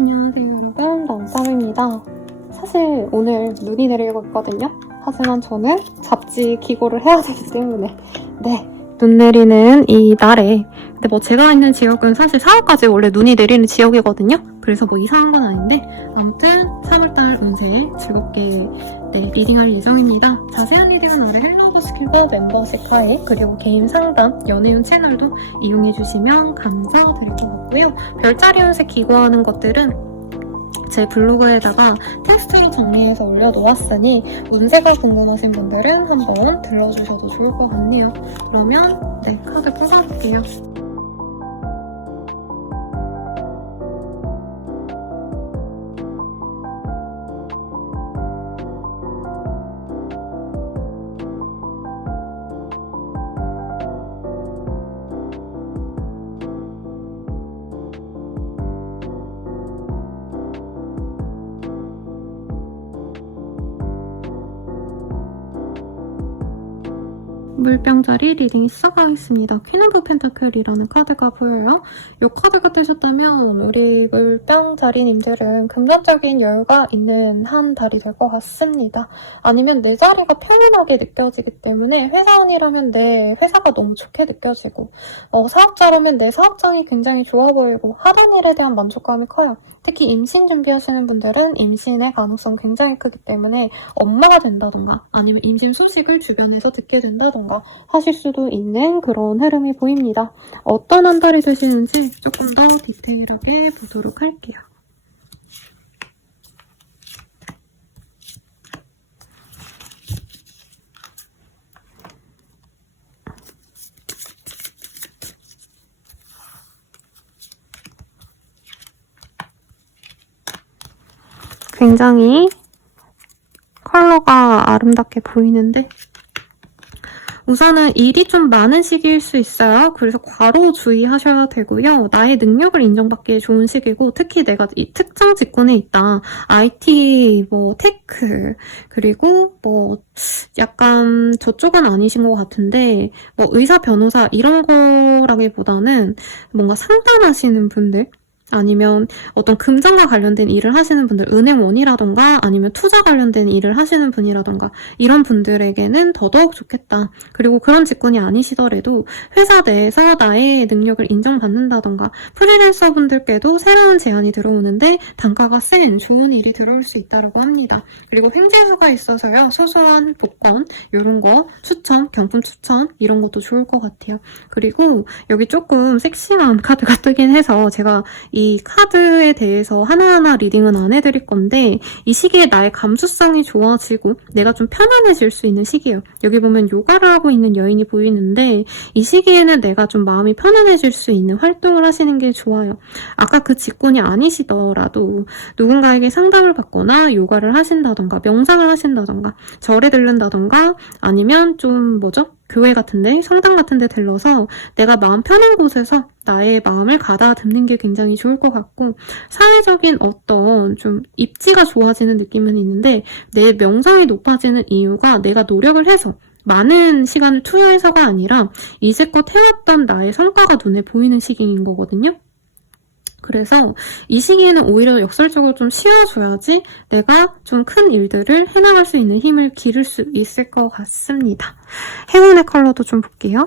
안녕하세요 여러분, 런썸입니다. 사실 오늘 눈이 내리고 있거든요. 하지만 저는 잡지 기고를 해야 되기 때문에 눈 내리는 이 날에 근데 뭐 제가 있는 지역은 사실 4월까지 원래 눈이 내리는 지역이거든요. 그래서 뭐 이상한 건 아닌데 아무튼 3월달 운세 즐겁게 리딩할 예정입니다. 자세한 리딩은 아래 헬로우드 스킬과 멤버십 가입 그리고 개인 상담, 연애운 채널도 이용해주시면 감사드릴 것 같고요. 별자리 운세 기고하는 것들은 제 블로그에다가 텍스트로 정리해서 올려놓았으니 운세가 궁금하신 분들은 한번 들러주셔도 좋을 것 같네요. 그러면 카드 뽑아볼게요. 물병자리 리딩이 시작하겠습니다. 퀸 오브 펜타클이라는 카드가 보여요. 이 카드가 뜨셨다면 우리 물병자리님들은 금전적인 여유가 있는 한 달이 될 것 같습니다. 아니면 내 자리가 편안하게 느껴지기 때문에 회사원이라면 내 회사가 너무 좋게 느껴지고 사업자라면 내 사업장이 굉장히 좋아 보이고 하던 일에 대한 만족감이 커요. 특히 임신 준비하시는 분들은 임신의 가능성이 굉장히 크기 때문에 엄마가 된다던가 아니면 임신 소식을 주변에서 듣게 된다던가 하실 수도 있는 그런 흐름이 보입니다. 어떤 한 달이 되시는지 조금 더 디테일하게 보도록 할게요. 굉장히 컬러가 아름답게 보이는데 우선은 일이 좀 많은 시기일 수 있어요. 그래서 과로 주의하셔야 되고요. 나의 능력을 인정받기에 좋은 시기고 특히 내가 이 특정 직군에 있다. IT, 테크, 그리고 약간 저쪽은 아니신 것 같은데 의사, 변호사 이런 거라기보다는 뭔가 상담하시는 분들 아니면 어떤 금전과 관련된 일을 하시는 분들, 은행원이라던가 아니면 투자 관련된 일을 하시는 분이라던가 이런 분들에게는 더더욱 좋겠다. 그리고 그런 직군이 아니시더라도 회사 내에서 나의 능력을 인정받는다던가 프리랜서 분들께도 새로운 제안이 들어오는데 단가가 센 좋은 일이 들어올 수 있다고 합니다. 그리고 횡재수가 있어서요. 소소한 복권 이런 거 추천, 경품 추천 이런 것도 좋을 것 같아요. 그리고 여기 조금 섹시한 카드가 뜨긴 해서 제가 이 카드에 대해서 하나하나 리딩은 안 해드릴 건데 이 시기에 나의 감수성이 좋아지고 내가 좀 편안해질 수 있는 시기예요. 여기 보면 요가를 하고 있는 여인이 보이는데 이 시기에는 내가 좀 마음이 편안해질 수 있는 활동을 하시는 게 좋아요. 아까 그 직군이 아니시더라도 누군가에게 상담을 받거나 요가를 하신다던가 명상을 하신다던가 절에 들른다던가 아니면 좀 교회 같은데, 성당 같은데 들러서 내가 마음 편한 곳에서 나의 마음을 가다듬는 게 굉장히 좋을 것 같고 사회적인 어떤 좀 입지가 좋아지는 느낌은 있는데 내 명성이 높아지는 이유가 내가 노력을 해서 많은 시간을 투여해서가 아니라 이제껏 해왔던 나의 성과가 눈에 보이는 시기인 거거든요. 그래서 이 시기에는 오히려 역설적으로 좀 쉬어줘야지 내가 좀 큰 일들을 해나갈 수 있는 힘을 기를 수 있을 것 같습니다. 행운의 컬러도 좀 볼게요.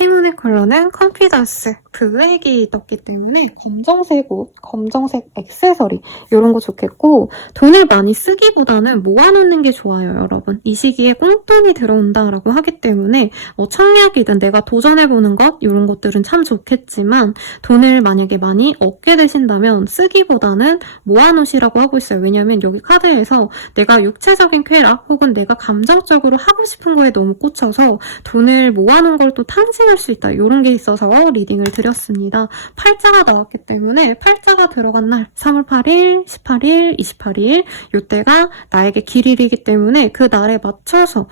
행운의 컬러는 컨피던스, 블랙이 떴기 때문에 검정색 옷, 검정색 액세서리 이런 거 좋겠고 돈을 많이 쓰기보다는 모아놓는 게 좋아요, 여러분. 이 시기에 꽁돈이 들어온다라고 하기 때문에 청약이든 내가 도전해보는 것 이런 것들은 참 좋겠지만 돈을 만약에 많이 얻게 되신다면 쓰기보다는 모아놓으시라고 하고 있어요. 왜냐면 여기 카드에서 내가 육체적인 쾌락 혹은 내가 감정적으로 하고 싶은 거에 너무 꽂혀서 돈을 모아놓은 걸 또 탕진할 수 있다. 이런 게 있어서 리딩을 드렸습니다. 팔자가 나왔기 때문에 팔자가 들어간 날 3월 8일, 18일, 28일 이때가 나에게 길일이기 때문에 그 날에 맞춰서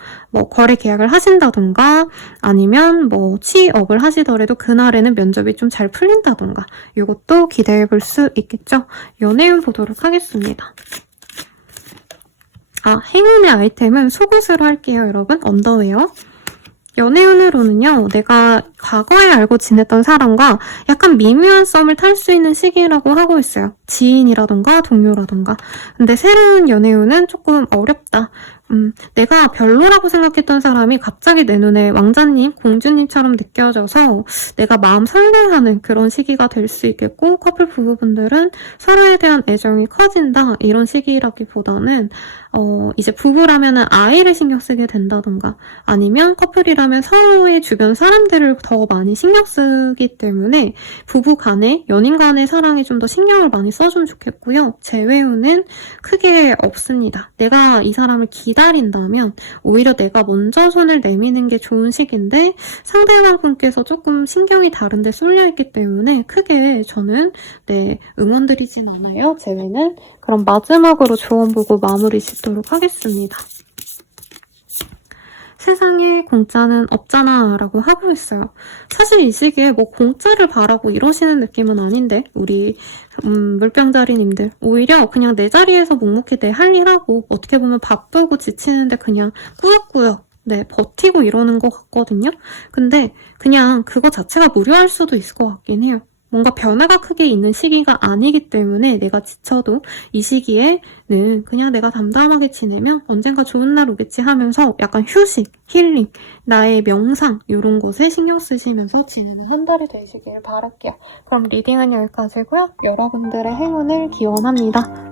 거래 계약을 하신다던가 아니면 취업을 하시더라도 그날에는 면접이 좀 잘 풀린다던가 이것도 기대해 볼 수 있겠죠. 연애운 보도록 하겠습니다. 행운의 아이템은 속옷으로 할게요, 여러분. 언더웨어. 연애운으로는요, 내가 과거에 알고 지냈던 사람과 약간 미묘한 썸을 탈 수 있는 시기라고 하고 있어요. 지인이라던가 동료라던가. 근데 새로운 연애운은 조금 어렵다. 내가 별로라고 생각했던 사람이 갑자기 내 눈에 왕자님, 공주님처럼 느껴져서 내가 마음 설레하는 그런 시기가 될 수 있겠고, 커플 부부분들은 서로에 대한 애정이 커진다, 이런 시기라기보다는 이제 부부라면은 아이를 신경 쓰게 된다던가, 아니면 커플이라면 서로의 주변 사람들을 더 많이 신경 쓰기 때문에 부부 간에, 연인 간의 사랑에 좀 더 신경을 많이 써주면 좋겠고요. 재회운은 크게 없습니다. 내가 이 사람을 기다린다면 오히려 내가 먼저 손을 내미는 게 좋은 시기인데 상대방 분께서 조금 신경이 다른데 쏠려있기 때문에 크게 저는 응원드리진 않아요. 재회는. 그럼 마지막으로 조언 보고 마무리 짓도록 하겠습니다. 세상에 공짜는 없잖아 라고 하고 있어요. 사실 이 시기에 뭐 공짜를 바라고 이러시는 느낌은 아닌데 우리 물병자리님들 오히려 그냥 내 자리에서 묵묵히 내 할 일하고 어떻게 보면 바쁘고 지치는데 그냥 꾸역꾸역 버티고 이러는 것 같거든요. 근데 그냥 그거 자체가 무료할 수도 있을 것 같긴 해요. 뭔가 변화가 크게 있는 시기가 아니기 때문에 내가 지쳐도 이 시기에는 그냥 내가 담담하게 지내면 언젠가 좋은 날 오겠지 하면서 약간 휴식, 힐링, 나의 명상 이런 것에 신경 쓰시면서 지내는 한 달이 되시길 바랄게요. 그럼 리딩은 여기까지고요. 여러분들의 행운을 기원합니다.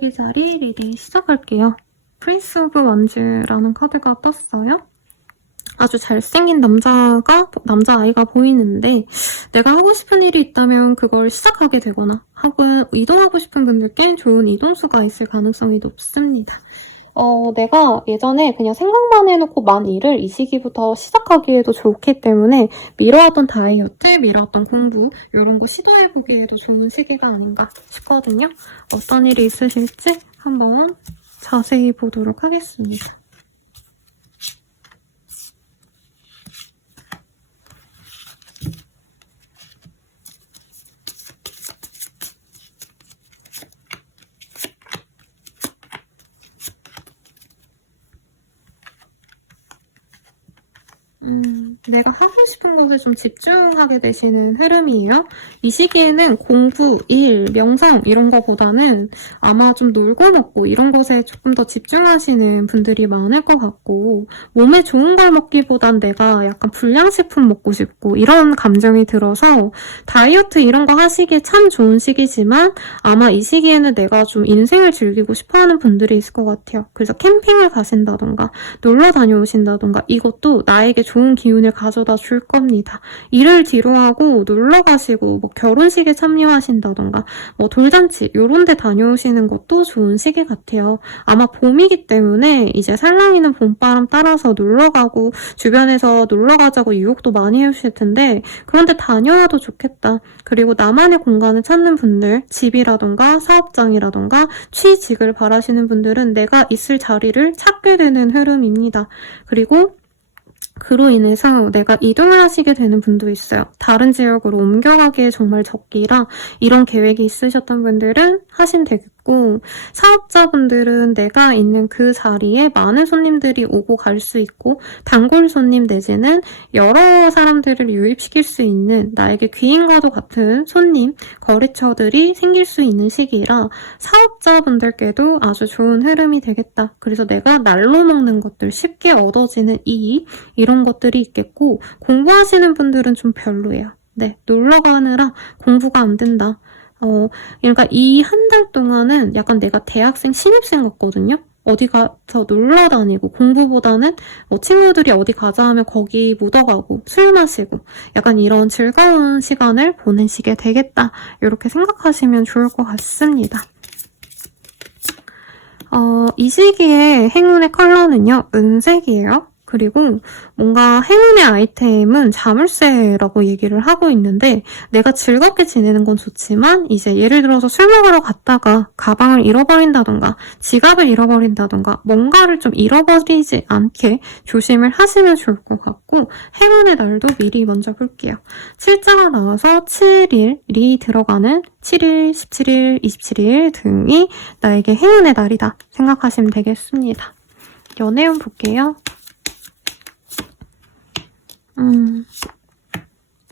물고기 자리 리딩 시작할게요. 프린스 오브 원즈라는 카드가 떴어요. 아주 잘생긴 남자아이가 보이는데 내가 하고 싶은 일이 있다면 그걸 시작하게 되거나 혹은 이동하고 싶은 분들께 좋은 이동수가 있을 가능성이 높습니다. 내가 예전에 그냥 생각만 해놓고 만 일을 이 시기부터 시작하기에도 좋기 때문에 미뤄왔던 다이어트, 미뤄왔던 공부 이런 거 시도해보기에도 좋은 시기가 아닌가 싶거든요. 어떤 일이 있으실지 한번 자세히 보도록 하겠습니다. 내가 하고 싶은 것에 좀 집중하게 되시는 흐름이에요. 이 시기에는 공부, 일, 명상 이런 거보다는 아마 좀 놀고 먹고 이런 것에 조금 더 집중하시는 분들이 많을 것 같고 몸에 좋은 걸 먹기보단 내가 약간 불량식품 먹고 싶고 이런 감정이 들어서 다이어트 이런 거 하시기에 참 좋은 시기지만 아마 이 시기에는 내가 좀 인생을 즐기고 싶어하는 분들이 있을 것 같아요. 그래서 캠핑을 가신다던가 놀러 다녀오신다던가 이것도 나에게 좋은 기운을 가져다 줄 겁니다. 일을 뒤로 하고 놀러 가시고 뭐 결혼식에 참여하신다던가 뭐 돌잔치 이런 데 다녀오시는 것도 좋은 시기 같아요. 아마 봄이기 때문에 이제 살랑이는 봄바람 따라서 놀러 가고 주변에서 놀러 가자고 유혹도 많이 해주실 텐데 그런데 다녀와도 좋겠다. 그리고 나만의 공간을 찾는 분들 집이라던가 사업장이라던가 취직을 바라시는 분들은 내가 있을 자리를 찾게 되는 흐름입니다. 그리고 그로 인해서 내가 이동을 하시게 되는 분도 있어요. 다른 지역으로 옮겨가기에 정말 적기라 이런 계획이 있으셨던 분들은 하시면 되겠고 사업자분들은 내가 있는 그 자리에 많은 손님들이 오고 갈 수 있고 단골 손님 내지는 여러 사람들을 유입시킬 수 있는 나에게 귀인과도 같은 손님, 거래처들이 생길 수 있는 시기라 사업자분들께도 아주 좋은 흐름이 되겠다. 그래서 내가 날로 먹는 것들, 쉽게 얻어지는 이익 이런 것들이 있겠고 공부하시는 분들은 좀 별로예요. 네, 놀러 가느라 공부가 안 된다. 그러니까 이 한 달 동안은 약간 내가 대학생 신입생 같거든요. 어디 가서 놀러 다니고 공부보다는 친구들이 어디 가자 하면 거기 묻어가고 술 마시고 약간 이런 즐거운 시간을 보내시게 되겠다. 이렇게 생각하시면 좋을 것 같습니다. 이 시기에 행운의 컬러는요, 은색이에요. 그리고 뭔가 행운의 아이템은 자물쇠라고 얘기를 하고 있는데 내가 즐겁게 지내는 건 좋지만 이제 예를 들어서 술 먹으러 갔다가 가방을 잃어버린다던가 지갑을 잃어버린다던가 뭔가를 좀 잃어버리지 않게 조심을 하시면 좋을 것 같고 행운의 날도 미리 먼저 볼게요. 7자가 나와서 7일이 들어가는 7일, 17일, 27일 등이 나에게 행운의 날이다 생각하시면 되겠습니다. 연애운 볼게요.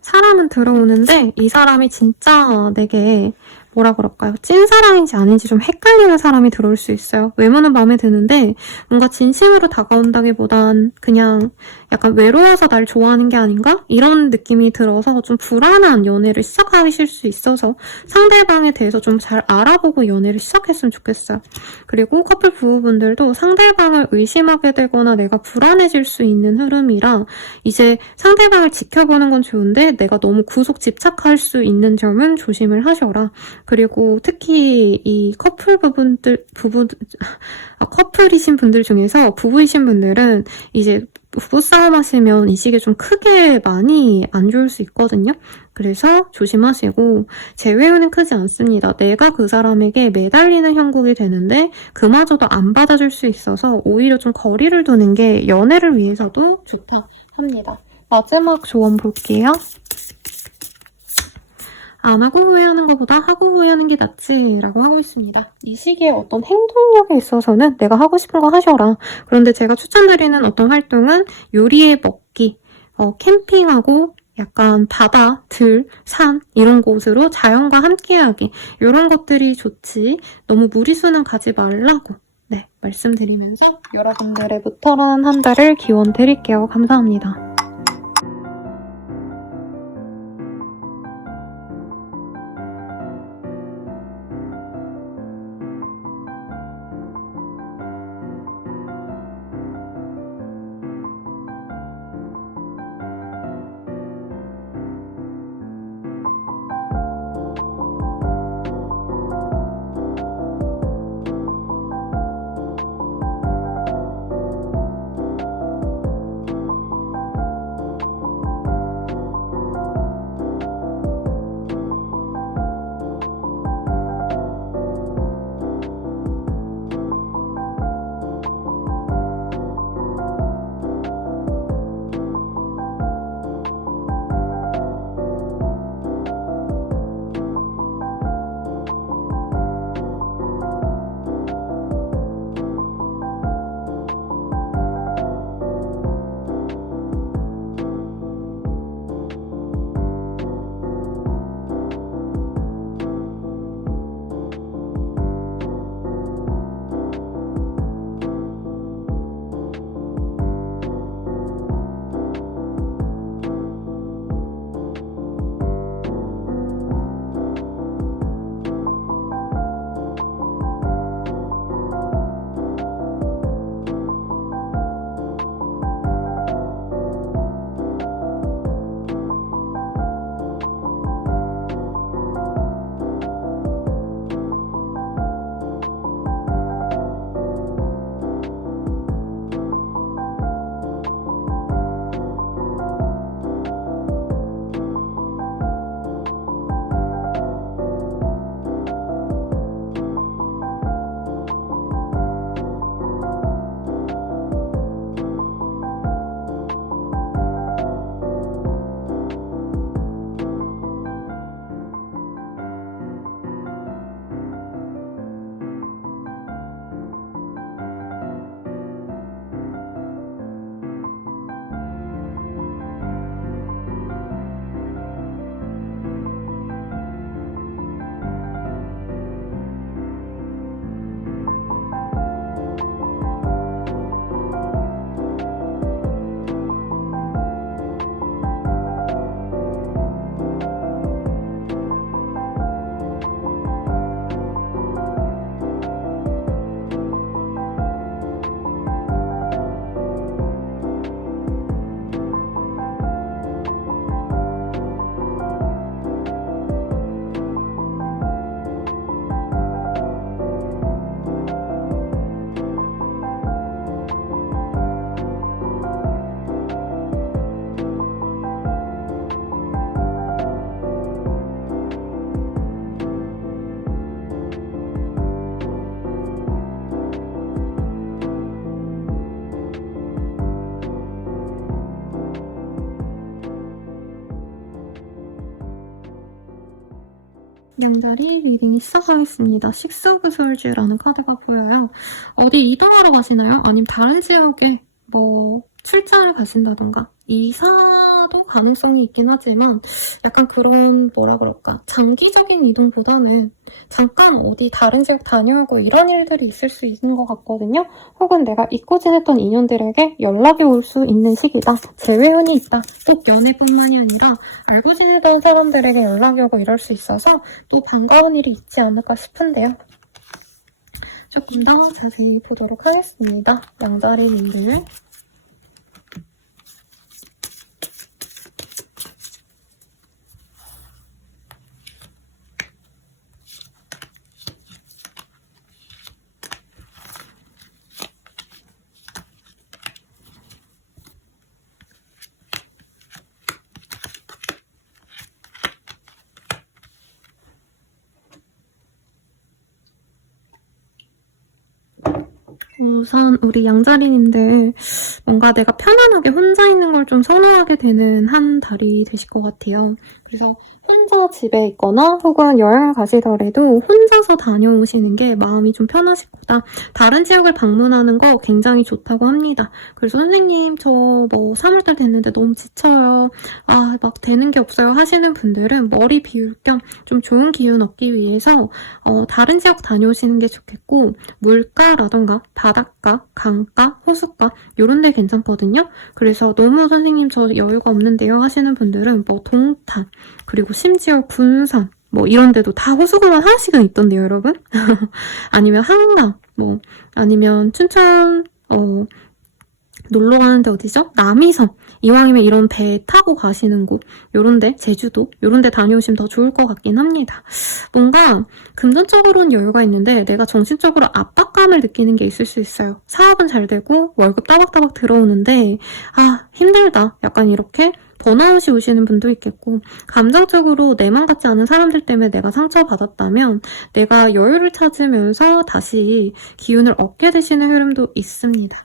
사람은 들어오는데 이 사람이 진짜 내게 뭐라 그럴까요? 찐사랑인지 아닌지 좀 헷갈리는 사람이 들어올 수 있어요. 외모는 마음에 드는데 뭔가 진심으로 다가온다기보단 그냥 약간 외로워서 날 좋아하는 게 아닌가? 이런 느낌이 들어서 좀 불안한 연애를 시작하실 수 있어서 상대방에 대해서 좀 잘 알아보고 연애를 시작했으면 좋겠어요. 그리고 커플 부부분들도 상대방을 의심하게 되거나 내가 불안해질 수 있는 흐름이라 이제 상대방을 지켜보는 건 좋은데 내가 너무 구속 집착할 수 있는 점은 조심을 하셔라. 그리고 특히 이 커플이신 분들 중에서 부부이신 분들은 이제 부부싸움 하시면 이 시기에 좀 크게 많이 안 좋을 수 있거든요. 그래서 조심하시고 재회운은 크지 않습니다. 내가 그 사람에게 매달리는 형국이 되는데 그마저도 안 받아줄 수 있어서 오히려 좀 거리를 두는 게 연애를 위해서도 좋다 합니다. 마지막 조언 볼게요. 안 하고 후회하는 것보다 하고 후회하는 게 낫지 라고 하고 있습니다. 이 시기에 어떤 행동력에 있어서는 내가 하고 싶은 거 하셔라. 그런데 제가 추천드리는 어떤 활동은 요리해 먹기, 캠핑하고 약간 바다, 들, 산 이런 곳으로 자연과 함께하기 이런 것들이 좋지 너무 무리수는 가지 말라고 네 말씀드리면서 여러분들의 무탈한 한 달을 기원 드릴게요. 감사합니다. 양자리 리딩이 시작하겠습니다. 식스 오브 솔즈라는 카드가 보여요. 어디 이동하러 가시나요? 아니면 다른 지역에 뭐 출장을 가신다던가 이사도 가능성이 있긴 하지만 약간 그런 뭐라 그럴까 장기적인 이동보다는 잠깐 어디 다른 지역 다녀오고 이런 일들이 있을 수 있는 것 같거든요. 혹은 내가 잊고 지냈던 인연들에게 연락이 올 수 있는 시기다. 재회운이 있다. 꼭 연애뿐만이 아니라 알고 지내던 사람들에게 연락이 오고 이럴 수 있어서 또 반가운 일이 있지 않을까 싶은데요. 조금 더 자세히 보도록 하겠습니다. 양자리님들. 우선 우리 양자리님들 뭔가 내가 편안하게 혼자 있는 걸 좀 선호하게 되는 한 달이 되실 것 같아요. 그래서 혼자 집에 있거나 혹은 여행을 가시더라도 혼자서 다녀오시는 게 마음이 좀 편하실 거다. 다른 지역을 방문하는 거 굉장히 좋다고 합니다. 그래서 선생님 저 뭐 3월달 됐는데 너무 지쳐요. 아 막 되는 게 없어요 하시는 분들은 머리 비울 겸 좀 좋은 기운 얻기 위해서 다른 지역 다녀오시는 게 좋겠고 물가라던가 바닷가, 강가, 호숫가 이런 데 괜찮거든요. 그래서 너무 선생님 저 여유가 없는데요 하시는 분들은 뭐 동탄 그리고 심지어 군산 뭐 이런 데도 다 호수공원 하나씩은 있던데요 여러분. 아니면 한강 뭐 아니면 춘천 놀러 가는데 어디죠? 남이섬. 이왕이면 이런 배 타고 가시는 곳, 요런데, 제주도, 요런데 다녀오시면 더 좋을 것 같긴 합니다. 뭔가 금전적으로는 여유가 있는데 내가 정신적으로 압박감을 느끼는 게 있을 수 있어요. 사업은 잘 되고 월급 따박따박 들어오는데 아 힘들다. 약간 이렇게 번아웃이 오시는 분도 있겠고 감정적으로 내 맘 같지 않은 사람들 때문에 내가 상처받았다면 내가 여유를 찾으면서 다시 기운을 얻게 되시는 흐름도 있습니다.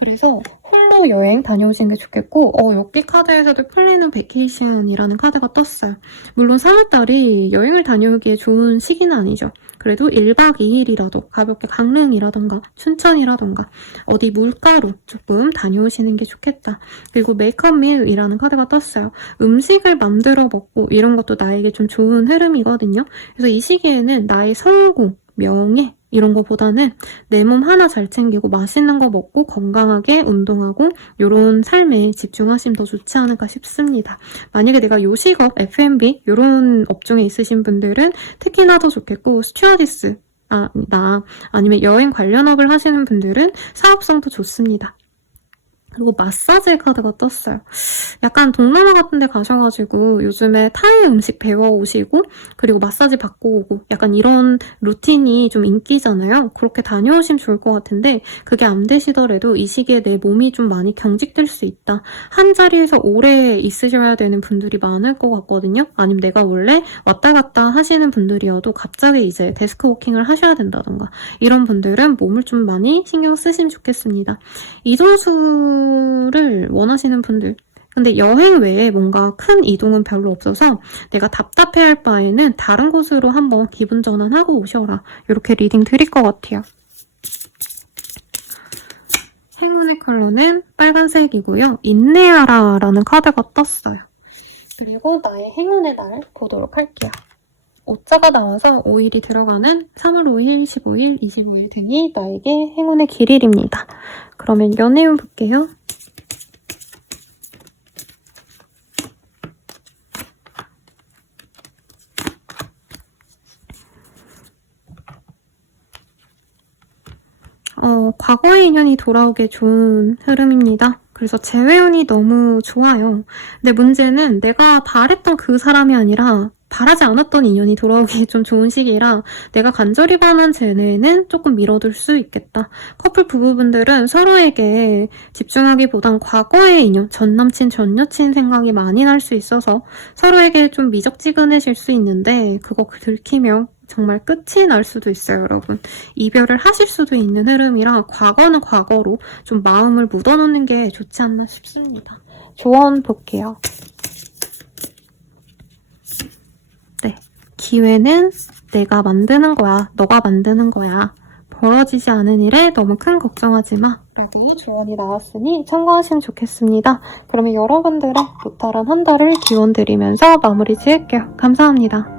그래서 홀로 여행 다녀오시는 게 좋겠고 여기 카드에서도 풀리는 베케이션이라는 카드가 떴어요. 물론 3월달이 여행을 다녀오기에 좋은 시기는 아니죠. 그래도 1박 2일이라도 가볍게 강릉이라던가 춘천이라던가 어디 물가로 조금 다녀오시는 게 좋겠다. 그리고 메이크업 밀이라는 카드가 떴어요. 음식을 만들어 먹고 이런 것도 나에게 좀 좋은 흐름이거든요. 그래서 이 시기에는 나의 성공, 명예 이런 거보다는 내 몸 하나 잘 챙기고 맛있는 거 먹고 건강하게 운동하고 이런 삶에 집중하시면 더 좋지 않을까 싶습니다. 만약에 내가 요식업, F&B 이런 업종에 있으신 분들은 특히나 더 좋겠고 스튜어디스 아니면 여행 관련업을 하시는 분들은 사업성도 좋습니다. 그리고 마사지 카드가 떴어요. 약간 동남아 같은 데 가셔가지고 요즘에 타이 음식 배워오시고 그리고 마사지 받고 오고 약간 이런 루틴이 좀 인기잖아요. 그렇게 다녀오시면 좋을 것 같은데 그게 안 되시더라도 이 시기에 내 몸이 좀 많이 경직될 수 있다. 한 자리에서 오래 있으셔야 되는 분들이 많을 것 같거든요. 아니면 내가 원래 왔다 갔다 하시는 분들이어도 갑자기 이제 데스크 워킹을 하셔야 된다던가 이런 분들은 몸을 좀 많이 신경 쓰시면 좋겠습니다. 이동수 를 원하시는 분들 근데 여행 외에 뭔가 큰 이동은 별로 없어서 내가 답답해할 바에는 다른 곳으로 한번 기분 전환하고 오셔라 이렇게 리딩 드릴 것 같아요. 행운의 컬러는 빨간색이고요. 인내하라 라는 카드가 떴어요. 그리고 나의 행운의 날 보도록 할게요. 5자가 나와서 5일이 들어가는 3월 5일, 15일, 25일 등이 나에게 행운의 길일입니다. 그러면 연애운 볼게요. 과거의 인연이 돌아오게 좋은 흐름입니다. 그래서 재회운이 너무 좋아요. 근데 문제는 내가 바랬던 그 사람이 아니라 바라지 않았던 인연이 돌아오기 좀 좋은 시기라 내가 간절히 바란 재회는 조금 미뤄둘 수 있겠다. 커플 부부분들은 서로에게 집중하기보단 과거의 인연, 전 남친, 전 여친 생각이 많이 날 수 있어서 서로에게 좀 미적지근해질 수 있는데 그거 들키면 정말 끝이 날 수도 있어요, 여러분. 이별을 하실 수도 있는 흐름이라 과거는 과거로 좀 마음을 묻어놓는 게 좋지 않나 싶습니다. 조언 볼게요. 네, 기회는 내가 만드는 거야. 너가 만드는 거야. 벌어지지 않은 일에 너무 큰 걱정하지 마. 라고 조언이 나왔으니 참고하시면 좋겠습니다. 그러면 여러분들의 무탈한 한 달을 기원 드리면서 마무리 지을게요. 감사합니다.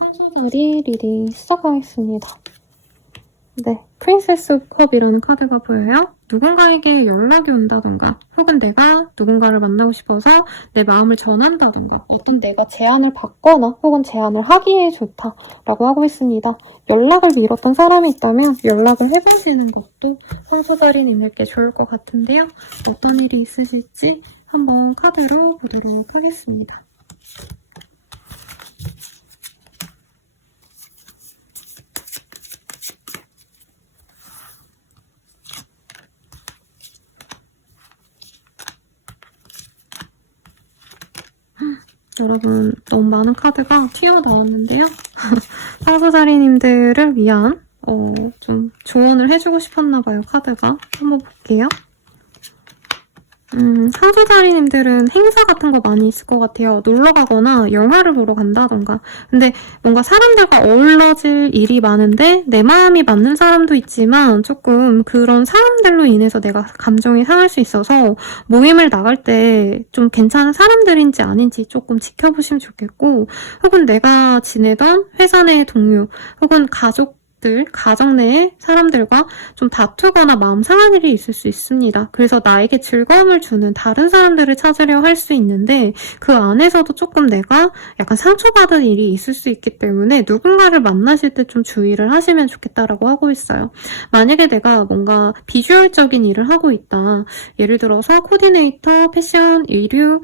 한주짜리 리딩 시작하겠습니다. 네, 프린세스 오브 컵이라는 카드가 보여요. 누군가에게 연락이 온다던가 혹은 내가 누군가를 만나고 싶어서 내 마음을 전한다던가 어떤 내가 제안을 받거나 혹은 제안을 하기에 좋다라고 하고 있습니다. 연락을 미뤘던 사람이 있다면 연락을 해보시는 것도 황소자리님들께 좋을 것 같은데요. 어떤 일이 있으실지 한번 카드로 보도록 하겠습니다. 여러분 너무 많은 카드가 튀어나왔는데요. 황소자리님들을 위한 좀 조언을 해주고 싶었나봐요. 카드가. 한번 볼게요. 상조자리님들은 행사 같은 거 많이 있을 것 같아요. 놀러 가거나 영화를 보러 간다던가. 근데 뭔가 사람들과 어우러질 일이 많은데 내 마음이 맞는 사람도 있지만 조금 그런 사람들로 인해서 내가 감정이 상할 수 있어서 모임을 나갈 때 좀 괜찮은 사람들인지 아닌지 조금 지켜보시면 좋겠고, 혹은 내가 지내던 회사 내 동료 혹은 가족 가정 내의 사람들과 좀 다투거나 마음 상한 일이 있을 수 있습니다. 그래서 나에게 즐거움을 주는 다른 사람들을 찾으려 할 수 있는데 그 안에서도 조금 내가 약간 상처받은 일이 있을 수 있기 때문에 누군가를 만나실 때 좀 주의를 하시면 좋겠다라고 하고 있어요. 만약에 내가 뭔가 비주얼적인 일을 하고 있다. 예를 들어서 코디네이터, 패션, 의류,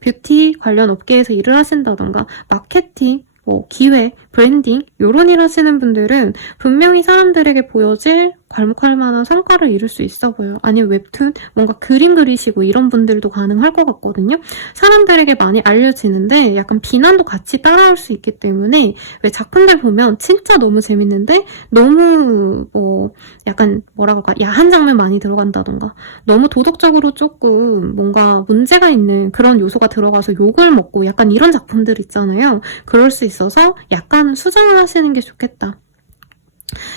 뷰티 관련 업계에서 일을 하신다던가 마케팅, 기획, 브랜딩 이런 일 하시는 분들은 분명히 사람들에게 보여질 괄목할 만한 성과를 이룰 수 있어 보여요. 아니면 웹툰, 뭔가 그림 그리시고 이런 분들도 가능할 것 같거든요. 사람들에게 많이 알려지는데 약간 비난도 같이 따라올 수 있기 때문에 왜 작품들 보면 진짜 너무 재밌는데 너무 약간 뭐라 그럴까 야한 장면 많이 들어간다던가 너무 도덕적으로 조금 뭔가 문제가 있는 그런 요소가 들어가서 욕을 먹고 약간 이런 작품들 있잖아요. 그럴 수 있어서 약간 수정을 하시는 게 좋겠다.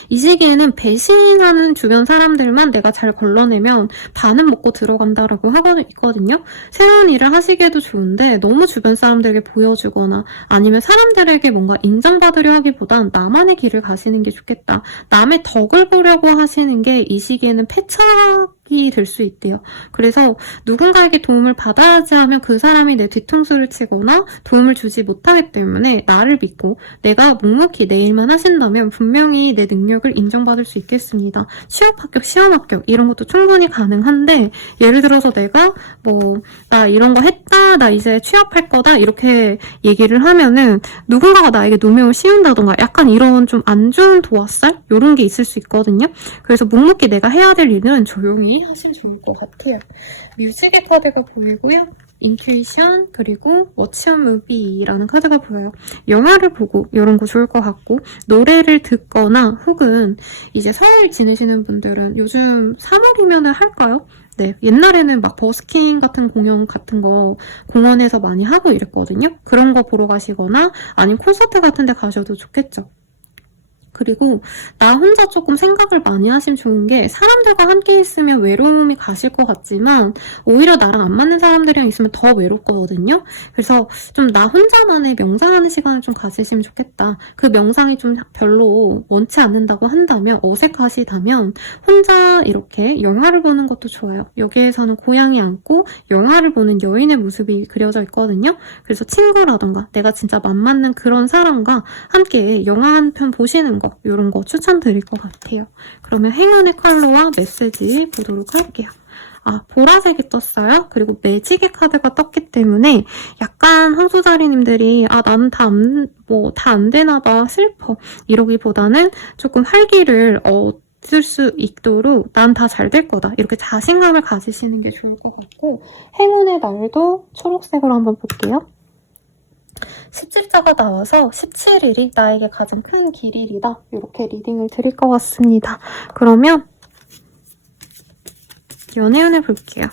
이 시기에는 배신하는 주변 사람들만 내가 잘 걸러내면 반은 먹고 들어간다라고 하고 있거든요. 새로운 일을 하시기에도 좋은데 너무 주변 사람들에게 보여주거나 아니면 사람들에게 뭔가 인정받으려 하기보단 나만의 길을 가시는 게 좋겠다. 남의 덕을 보려고 하시는 게 이 시기에는 패착이 될 수 있대요. 그래서 누군가에게 도움을 받아야지 하면 그 사람이 내 뒤통수를 치거나 도움을 주지 못하기 때문에 나를 믿고 내가 묵묵히 내 일만 하신다면 분명히 내 능력을 인정받을 수 있겠습니다. 취업 합격, 시험 합격 이런 것도 충분히 가능한데 예를 들어서 내가 나 이런 거 했다, 나 이제 취업할 거다 이렇게 얘기를 하면은 누군가가 나에게 누명을 씌운다던가 약간 이런 좀 안 좋은 도화살 이런 게 있을 수 있거든요. 그래서 묵묵히 내가 해야 될 일은 조용히 하시면 좋을 것 같아요. 뮤직의 카드가 보이고요. 인투이션 그리고 워치온 무비라는 카드가 보여요. 영화를 보고 이런 거 좋을 것 같고 노래를 듣거나 혹은 이제 서울 지내시는 분들은 요즘 3월이면은 할까요? 네, 옛날에는 막 버스킹 같은 공연 같은 거 공원에서 많이 하고 이랬거든요. 그런 거 보러 가시거나 아니면 콘서트 같은 데 가셔도 좋겠죠. 그리고 나 혼자 조금 생각을 많이 하시면 좋은 게 사람들과 함께 있으면 외로움이 가실 것 같지만 오히려 나랑 안 맞는 사람들이랑 있으면 더 외롭거든요. 그래서 좀 나 혼자만의 명상하는 시간을 좀 가지시면 좋겠다. 그 명상이 좀 별로 원치 않는다고 한다면 어색하시다면 혼자 이렇게 영화를 보는 것도 좋아요. 여기에서는 고양이 안고 영화를 보는 여인의 모습이 그려져 있거든요. 그래서 친구라던가 내가 진짜 맘맞는 그런 사람과 함께 영화 한 편 보시는 거 이런 거 추천드릴 것 같아요. 그러면 행운의 컬러와 메시지 보도록 할게요. 보라색이 떴어요. 그리고 매직의 카드가 떴기 때문에 약간 황소자리님들이 나는 다 안 되나봐 슬퍼 이러기보다는 조금 활기를 얻을 수 있도록 난 다 잘 될 거다 이렇게 자신감을 가지시는 게 좋을 것 같고 행운의 날도 초록색으로 한번 볼게요. 17자가 나와서 17일이 나에게 가장 큰 길일이다. 이렇게 리딩을 드릴 것 같습니다. 그러면 연애운을 볼게요.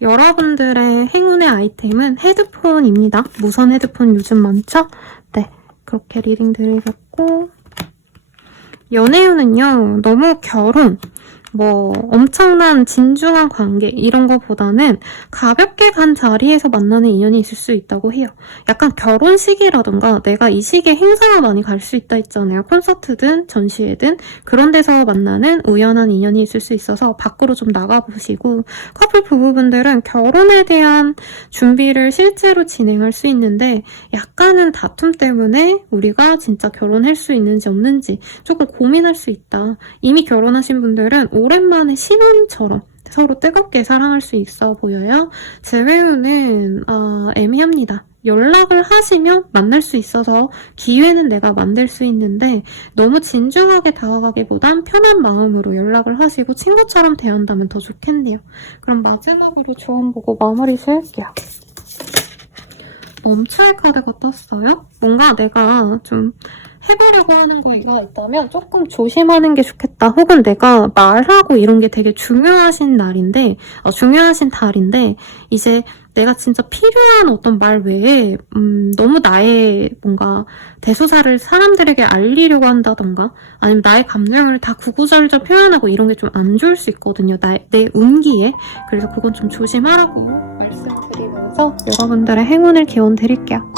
여러분들의 행운의 아이템은 헤드폰입니다. 무선 헤드폰 요즘 많죠? 네, 그렇게 리딩 드리겠고 연애운은요. 너무 결혼, 엄청난 진중한 관계 이런 거보다는 가볍게 간 자리에서 만나는 인연이 있을 수 있다고 해요. 약간 결혼식이라던가 내가 이 시기에 행사가 많이 갈 수 있다 했잖아요. 콘서트든 전시회든 그런 데서 만나는 우연한 인연이 있을 수 있어서 밖으로 좀 나가보시고 커플 부부분들은 결혼에 대한 준비를 실제로 진행할 수 있는데 약간은 다툼 때문에 우리가 진짜 결혼할 수 있는지 없는지 조금 고민할 수 있다. 이미 결혼하신 분들은 오랜만에 신혼처럼 서로 뜨겁게 사랑할 수 있어 보여요. 재회운은 애매합니다. 연락을 하시면 만날 수 있어서 기회는 내가 만들 수 있는데 너무 진중하게 다가가기보단 편한 마음으로 연락을 하시고 친구처럼 대한다면 더 좋겠네요. 그럼 마지막으로 조언 보고 마무리 지을게요. 멈춰의 카드가 떴어요. 뭔가 내가 좀 해보려고 하는 거가 있다면 조금 조심하는 게 좋겠다. 혹은 내가 말하고 이런 게 되게 중요하신 달인데 이제 내가 진짜 필요한 어떤 말 외에 너무 나의 뭔가 대소사를 사람들에게 알리려고 한다던가 아니면 나의 감정을 다 구구절절 표현하고 이런 게 좀 안 좋을 수 있거든요. 내 운기에. 그래서 그건 좀 조심하라고 말씀드리면서 여러분들의 행운을 기원 드릴게요.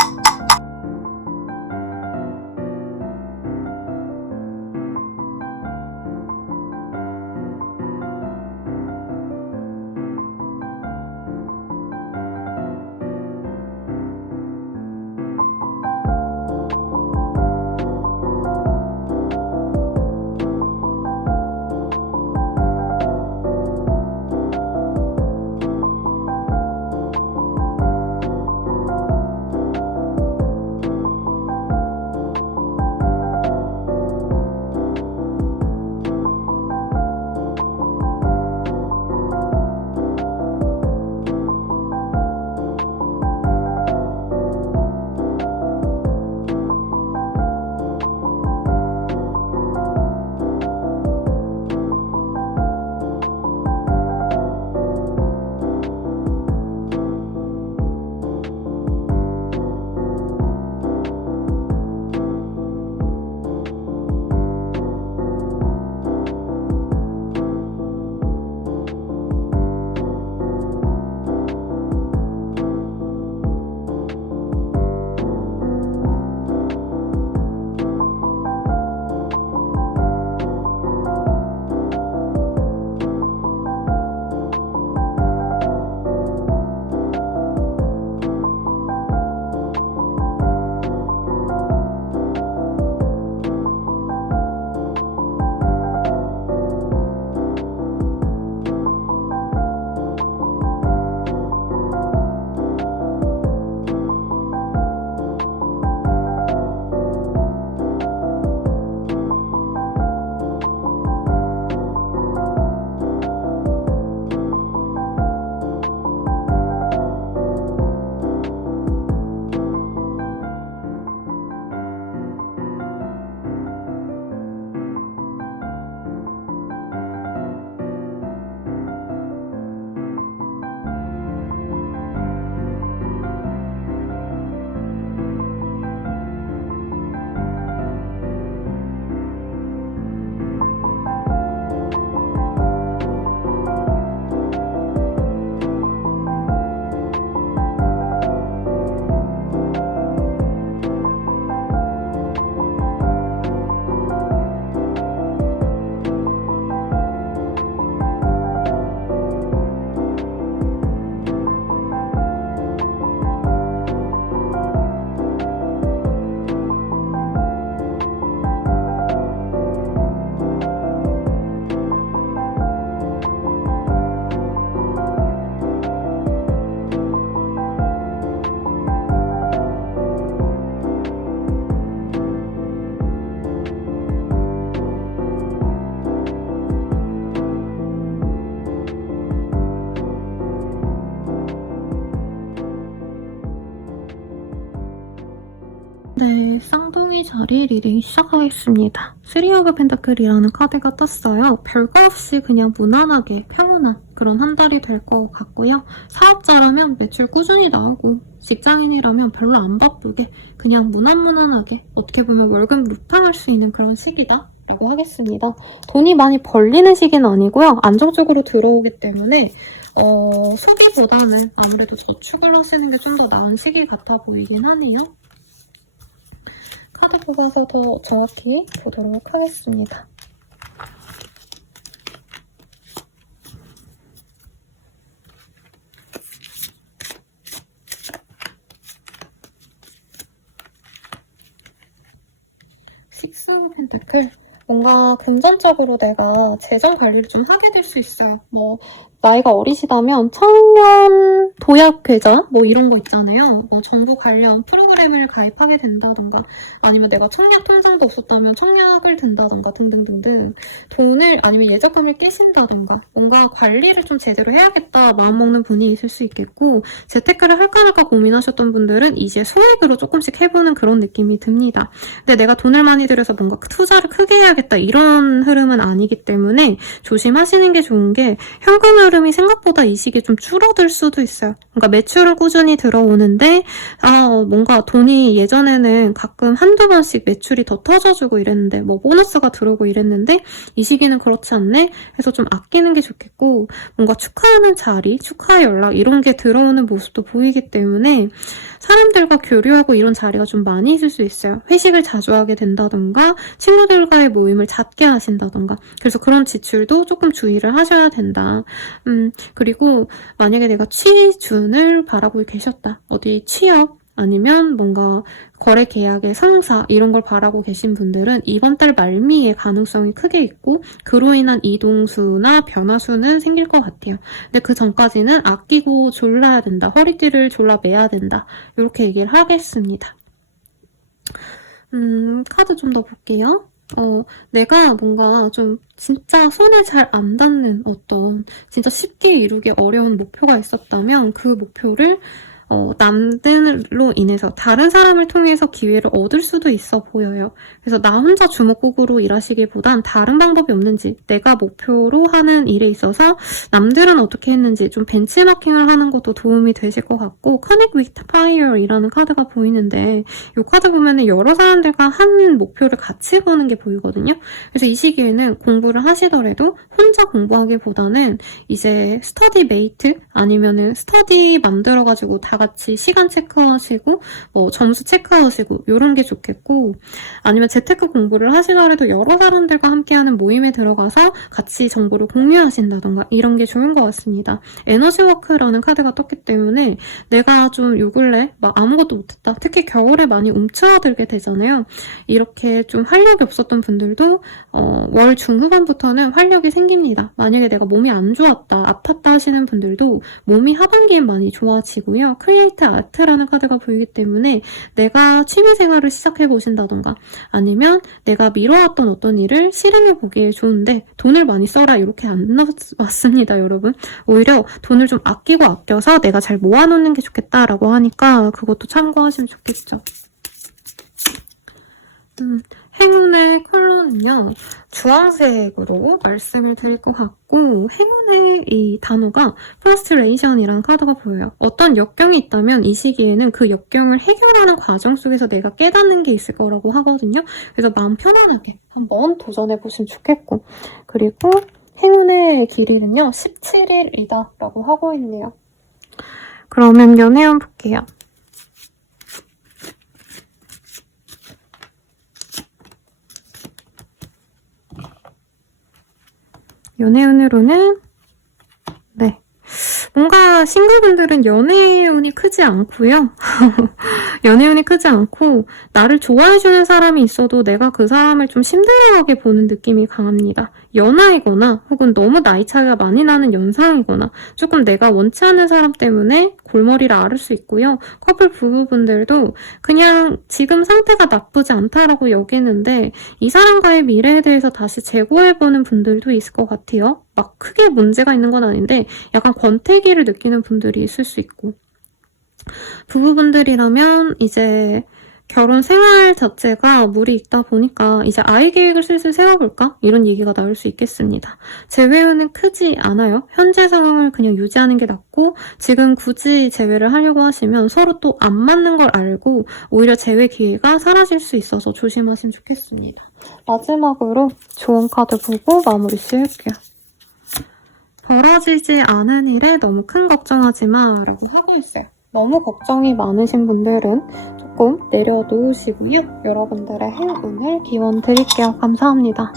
네, 쌍둥이 자리 리딩 시작하겠습니다. 쓰리 오브 펜타클이라는 카드가 떴어요. 별거 없이 그냥 무난하게 평온한 그런 한 달이 될 것 같고요. 사업자라면 매출 꾸준히 나오고 직장인이라면 별로 안 바쁘게 그냥 무난무난하게 어떻게 보면 월급 루팡할 수 있는 그런 시기다 라고 하겠습니다. 돈이 많이 벌리는 시기는 아니고요. 안정적으로 들어오기 때문에 소비보다는 아무래도 저축을 하시는 게 좀 더 나은 시기 같아 보이긴 하네요. 카드 뽑아서 더 정확히 보도록 하겠습니다. 식스 오브 펜타클. 뭔가 금전적으로 내가 재정 관리를 좀 하게 될 수 있어요. 뭐 나이가 어리시다면 청년 도약계좌 뭐 이런 거 있잖아요. 뭐 정부 관련 프로그램을 가입하게 된다던가 아니면 내가 청약 통장도 없었다면 청약을 든다던가 등등등등 돈을 아니면 예적금을 끼신다던가 뭔가 관리를 좀 제대로 해야겠다 마음먹는 분이 있을 수 있겠고 재테크를 할까 말까 고민하셨던 분들은 이제 소액으로 조금씩 해보는 그런 느낌이 듭니다. 근데 내가 돈을 많이 들여서 뭔가 투자를 크게 해야겠다 이런 흐름은 아니기 때문에 조심하시는 게 좋은 게 현금 흐름이 생각보다 이 시기에 좀 줄어들 수도 있어요. 그러니까 매출은 꾸준히 들어오는데 뭔가 돈이 예전에는 가끔 한두 번씩 매출이 더 터져주고 이랬는데 뭐 보너스가 들어오고 이랬는데 이 시기는 그렇지 않네? 해서 좀 아끼는 게 좋겠고 뭔가 축하하는 자리, 축하 연락 이런 게 들어오는 모습도 보이기 때문에 사람들과 교류하고 이런 자리가 좀 많이 있을 수 있어요. 회식을 자주 하게 된다던가 친구들과의 모임을 잦게 하신다던가 그래서 그런 지출도 조금 주의를 하셔야 된다. 그리고 만약에 내가 취준을 바라보고 계셨다. 어디 취업 아니면 뭔가 거래 계약의 성사 이런 걸 바라고 계신 분들은 이번 달 말미에 가능성이 크게 있고 그로 인한 이동수나 변화수는 생길 것 같아요. 근데 그 전까지는 아끼고 졸라야 된다. 허리띠를 졸라 매야 된다. 이렇게 얘기를 하겠습니다. 카드 좀 더 볼게요. 내가 뭔가 좀 진짜 손에 잘 안 닿는 어떤 진짜 쉽게 이루기 어려운 목표가 있었다면 그 목표를 남들로 인해서 다른 사람을 통해서 기회를 얻을 수도 있어 보여요. 그래서 나 혼자 주먹구구로 일하시기보단 다른 방법이 없는지 내가 목표로 하는 일에 있어서 남들은 어떻게 했는지 좀 벤치마킹을 하는 것도 도움이 되실 것 같고 Connect with Fire이라는 카드가 보이는데 이 카드 보면은 여러 사람들과 한 목표를 같이 보는 게 보이거든요. 그래서 이 시기에는 공부를 하시더라도 혼자 공부하기보다는 이제 스터디 메이트 아니면은 스터디 만들어가지고 다 같이 시간 체크하시고 뭐 점수 체크하시고 이런 게 좋겠고 아니면 재테크 공부를 하시더라도 여러 사람들과 함께하는 모임에 들어가서 같이 정보를 공유하신다던가 이런 게 좋은 것 같습니다. 에너지워크라는 카드가 떴기 때문에 내가 좀 요 근래 막 아무것도 못했다. 특히 겨울에 많이 움츠러들게 되잖아요. 이렇게 좀 활력이 없었던 분들도 월 중후반부터는 활력이 생깁니다. 만약에 내가 몸이 안 좋았다, 아팠다 하시는 분들도 몸이 하반기엔 많이 좋아지고요. 크리에이트 아트라는 카드가 보이기 때문에 내가 취미생활을 시작해보신다던가 아니면 내가 미뤄왔던 어떤 일을 실행해보기에 좋은데 돈을 많이 써라 이렇게 안 나왔습니다, 여러분. 오히려 돈을 좀 아끼고 아껴서 내가 잘 모아놓는 게 좋겠다라고 하니까 그것도 참고하시면 좋겠죠. 행운의 컬러는요. 주황색으로 말씀을 드릴 것 같고 행운의 이 단어가 프러스트레이션이라는 카드가 보여요. 어떤 역경이 있다면 이 시기에는 그 역경을 해결하는 과정 속에서 내가 깨닫는 게 있을 거라고 하거든요. 그래서 마음 편안하게 한번 도전해보시면 좋겠고 그리고 행운의 길이는요. 17일이다 라고 하고 있네요. 그러면 연애운 볼게요. 연애운으로는 네 뭔가 싱글분들은 연애운이 크지 않고요. 연애운이 크지 않고 나를 좋아해주는 사람이 있어도 내가 그 사람을 좀 심드렁하게 보는 느낌이 강합니다. 연하이거나 혹은 너무 나이 차이가 많이 나는 연상이거나 조금 내가 원치 않는 사람 때문에 골머리를 앓을 수 있고요. 커플 부부분들도 그냥 지금 상태가 나쁘지 않다라고 여기는데 이 사람과의 미래에 대해서 다시 재고해보는 분들도 있을 것 같아요. 막 크게 문제가 있는 건 아닌데 약간 권태기를 느끼는 분들이 있을 수 있고 부부분들이라면 이제 결혼 생활 자체가 물이 있다 보니까 이제 아이 계획을 슬슬 세워볼까? 이런 얘기가 나올 수 있겠습니다. 재회유는 크지 않아요. 현재 상황을 그냥 유지하는 게 낫고 지금 굳이 재회를 하려고 하시면 서로 또 안 맞는 걸 알고 오히려 재회 기회가 사라질 수 있어서 조심하시면 좋겠습니다. 마지막으로 좋은 카드 보고 마무리 지을게요. 벌어지지 않은 일에 너무 큰 걱정하지 마 라고 하고 있어요. 너무 걱정이 많으신 분들은 조금 내려놓으시고요. 여러분들의 행운을 기원 드릴게요. 감사합니다.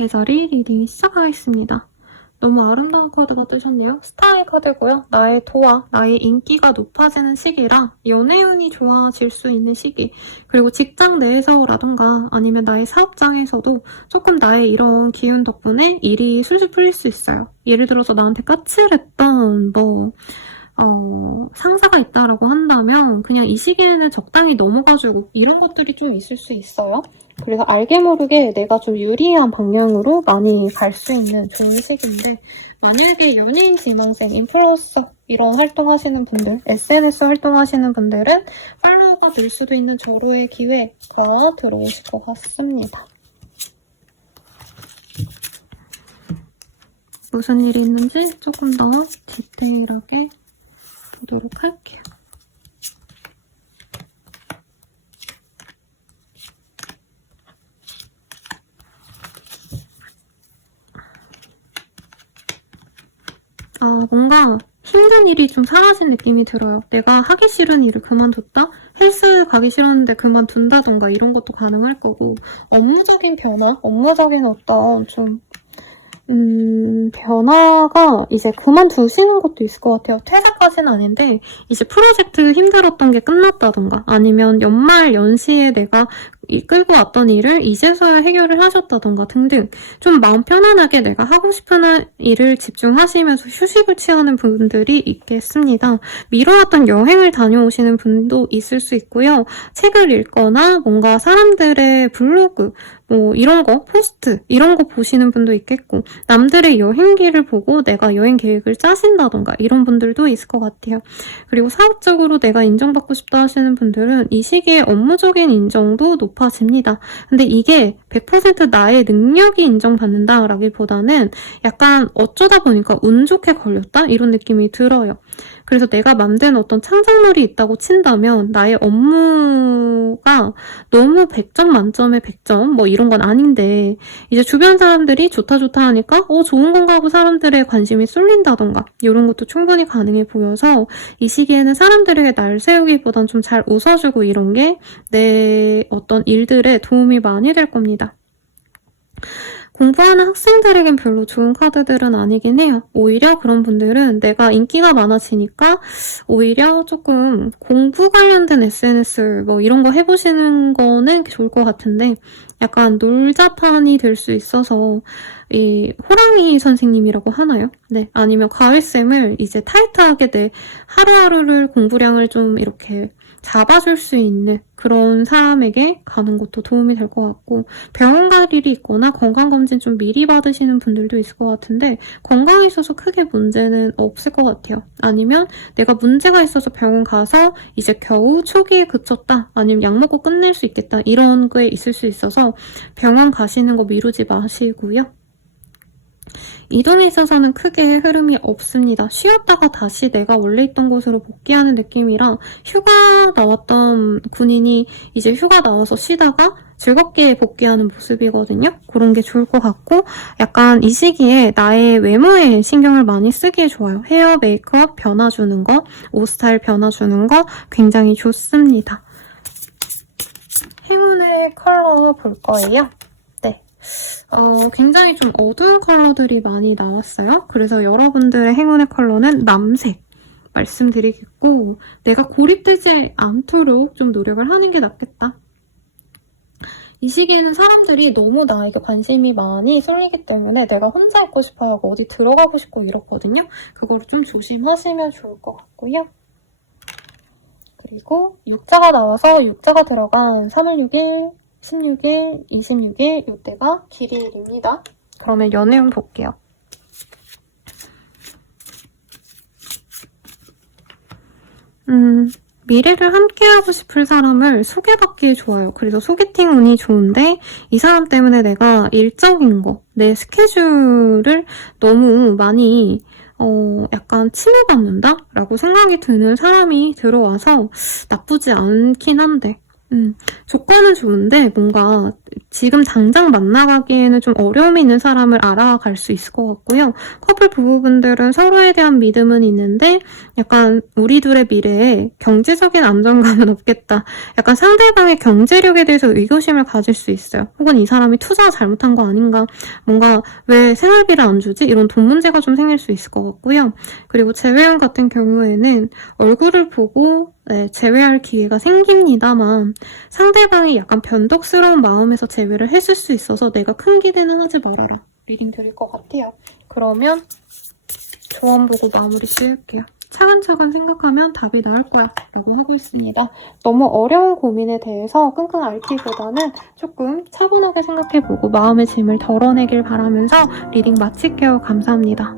계절이 리딩이 시작하겠습니다. 너무 아름다운 카드가 뜨셨네요. 스타의 카드고요. 나의 도화, 나의 인기가 높아지는 시기라 연애운이 좋아질 수 있는 시기, 그리고 직장 내에서라던가 아니면 나의 사업장에서도 조금 나의 이런 기운 덕분에 일이 술술 풀릴 수 있어요. 예를 들어서 나한테 까칠했던 상사가 있다라고 한다면 그냥 이 시기에는 적당히 넘어가지고 이런 것들이 좀 있을 수 있어요. 그래서 알게 모르게 내가 좀 유리한 방향으로 많이 갈 수 있는 좋은 시기인데, 만약에 연예인 지망생, 인플루언서 이런 활동하시는 분들, SNS 활동하시는 분들은 팔로워가 늘 수도 있는 절호의 기회가 들어오실 것 같습니다. 무슨 일이 있는지 조금 더 디테일하게 보도록 할게요. 뭔가 힘든 일이 좀 사라진 느낌이 들어요. 내가 하기 싫은 일을 그만뒀다? 헬스 가기 싫었는데 그만둔다던가 이런 것도 가능할 거고, 업무적인 변화? 업무적인 어떤 좀 변화가 이제 그만두시는 것도 있을 것 같아요. 퇴사까지는 아닌데 이제 프로젝트 힘들었던 게 끝났다던가 아니면 연말 연시에 내가 끌고 왔던 일을 이제서야 해결을 하셨다던가 등등 좀 마음 편안하게 내가 하고 싶은 일을 집중하시면서 휴식을 취하는 분들이 있겠습니다. 미뤄왔던 여행을 다녀오시는 분도 있을 수 있고요. 책을 읽거나 뭔가 사람들의 블로그 뭐 이런 거, 포스트 이런 거 보시는 분도 있겠고 남들의 여행기를 보고 내가 여행 계획을 짜신다던가 이런 분들도 있을 것 같아요. 그리고 사업적으로 내가 인정받고 싶다 하시는 분들은 이 시기에 업무적인 인정도 높아집니다. 근데 이게 100% 나의 능력이 인정받는다라기보다는 약간 어쩌다 보니까 운 좋게 걸렸다? 이런 느낌이 들어요. 그래서 내가 만든 어떤 창작물이 있다고 친다면 나의 업무가 너무 100점 만점에 100점 뭐 이런 건 아닌데 이제 주변 사람들이 좋다 하니까 좋은 건가 하고 사람들의 관심이 쏠린다던가 이런 것도 충분히 가능해 보여서 이 시기에는 사람들에게 날 세우기보단 좀 잘 웃어주고 이런 게 내 어떤 일들에 도움이 많이 될 겁니다. 공부하는 학생들에겐 별로 좋은 카드들은 아니긴 해요. 오히려 그런 분들은 내가 인기가 많아지니까 오히려 조금 공부 관련된 SNS 뭐 이런 거 해보시는 거는 좋을 것 같은데 약간 놀자판이 될 수 있어서 이 호랑이 선생님이라고 하나요? 네, 아니면 과외쌤을 이제 타이트하게 내 하루하루를 공부량을 좀 이렇게 잡아줄 수 있는 그런 사람에게 가는 것도 도움이 될 것 같고 병원 갈 일이 있거나 건강검진 좀 미리 받으시는 분들도 있을 것 같은데 건강에 있어서 크게 문제는 없을 것 같아요. 아니면 내가 문제가 있어서 병원 가서 이제 겨우 초기에 그쳤다 아니면 약 먹고 끝낼 수 있겠다 이런 게 있을 수 있어서 병원 가시는 거 미루지 마시고요. 이동에 있어서는 크게 흐름이 없습니다. 쉬었다가 다시 내가 원래 있던 곳으로 복귀하는 느낌이랑 휴가 나왔던 군인이 이제 휴가 나와서 쉬다가 즐겁게 복귀하는 모습이거든요. 그런 게 좋을 것 같고 약간 이 시기에 나의 외모에 신경을 많이 쓰기에 좋아요. 헤어, 메이크업 변화주는 거, 옷 스타일 변화주는 거 굉장히 좋습니다. 행운의 컬러 볼 거예요. 네. 굉장히 좀 어두운 컬러들이 많이 나왔어요. 그래서 여러분들의 행운의 컬러는 남색 말씀드리겠고 내가 고립되지 않도록 좀 노력을 하는 게 낫겠다. 이 시기에는 사람들이 너무 나에게 관심이 많이 쏠리기 때문에 내가 혼자 있고 싶어하고 어디 들어가고 싶고 이렇거든요. 그거를 좀 조심하시면 좋을 것 같고요. 그리고 육자가 나와서 육자가 들어간 3월 6일 16일, 26일 이때가 길이일입니다. 그러면 연애운 볼게요. 미래를 함께하고 싶을 사람을 소개받기에 좋아요. 그래서 소개팅 운이 좋은데 이 사람 때문에 내가 일적인 거, 내 스케줄을 너무 많이 약간 침해받는다? 라고 생각이 드는 사람이 들어와서 나쁘지 않긴 한데 조건은 좋은데 뭔가 지금 당장 만나가기에는 좀 어려움이 있는 사람을 알아갈 수 있을 것 같고요. 커플 부부분들은 서로에 대한 믿음은 있는데 약간 우리 둘의 미래에 경제적인 안정감은 없겠다. 약간 상대방의 경제력에 대해서 의구심을 가질 수 있어요. 혹은 이 사람이 투자 잘못한 거 아닌가. 뭔가 왜 생활비를 안 주지? 이런 돈 문제가 좀 생길 수 있을 것 같고요. 그리고 재회원 같은 경우에는 얼굴을 보고 제외할 기회가 생깁니다만 상대방이 약간 변덕스러운 마음에서 제외를 했을 수 있어서 내가 큰 기대는 하지 말아라. 리딩 드릴 것 같아요. 그러면 조언 보고 마무리 지을게요. 차근차근 생각하면 답이 나올 거야 라고 하고 있습니다. 너무 어려운 고민에 대해서 끙끙 앓기보다는 조금 차분하게 생각해보고 마음의 짐을 덜어내길 바라면서 리딩 마칠게요. 감사합니다.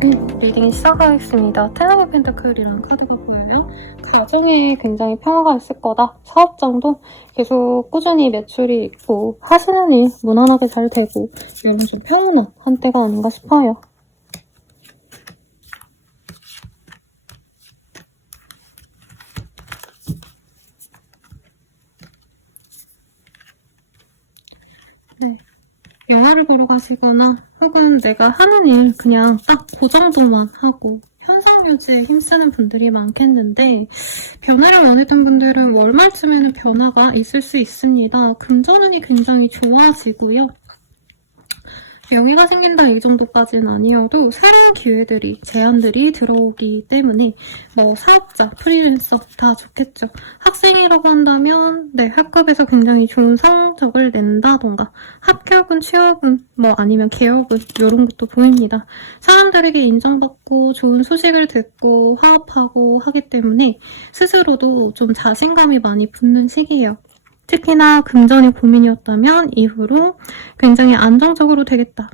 리딩 시작하겠습니다. 텐 오브 펜터클이라는 카드가 보여요. 가정에 굉장히 평화가 있을 거다. 사업장도 계속 꾸준히 매출이 있고 하시는 일 무난하게 잘 되고 이런 좀 평온한 한때가 아닌가 싶어요. 네. 영화를 보러 가시거나 혹은 내가 하는 일 그냥 딱 그 정도만 하고 현상 유지에 힘쓰는 분들이 많겠는데 변화를 원했던 분들은 월말쯤에는 변화가 있을 수 있습니다. 금전운이 굉장히 좋아지고요. 명예가 생긴다 이 정도까지는 아니어도 새로운 기회들이, 제안들이 들어오기 때문에 뭐 사업자, 프리랜서 다 좋겠죠. 학생이라고 한다면 네, 학급에서 굉장히 좋은 성적을 낸다던가 합격은, 취업은, 뭐 아니면 개업은 이런 것도 보입니다. 사람들에게 인정받고 좋은 소식을 듣고 화합하고 하기 때문에 스스로도 좀 자신감이 많이 붙는 시기예요. 특히나 금전이 고민이었다면 이후로 굉장히 안정적으로 되겠다.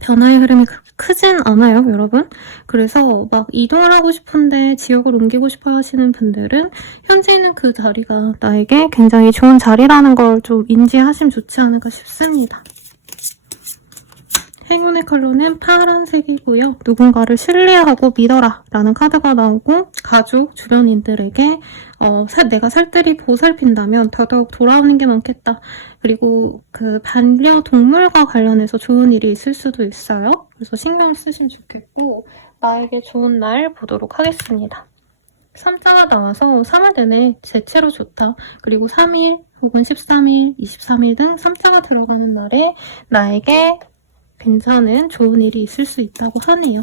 변화의 흐름이 크진 않아요, 여러분. 그래서 막 이동을 하고 싶은데 지역을 옮기고 싶어 하시는 분들은 현재 있는 그 자리가 나에게 굉장히 좋은 자리라는 걸 좀 인지하시면 좋지 않을까 싶습니다. 행운의 컬러는 파란색이고요. 누군가를 신뢰하고 믿어라 라는 카드가 나오고 가족, 주변인들에게 내가 살뜰히 보살핀다면 더더욱 돌아오는 게 많겠다. 그리고 그 반려동물과 관련해서 좋은 일이 있을 수도 있어요. 그래서 신경 쓰시면 좋겠고 나에게 좋은 날 보도록 하겠습니다. 3자가 나와서 3월 내내 대체로 좋다. 그리고 3일 혹은 13일, 23일 등 3자가 들어가는 날에 나에게 괜찮은 좋은 일이 있을 수 있다고 하네요.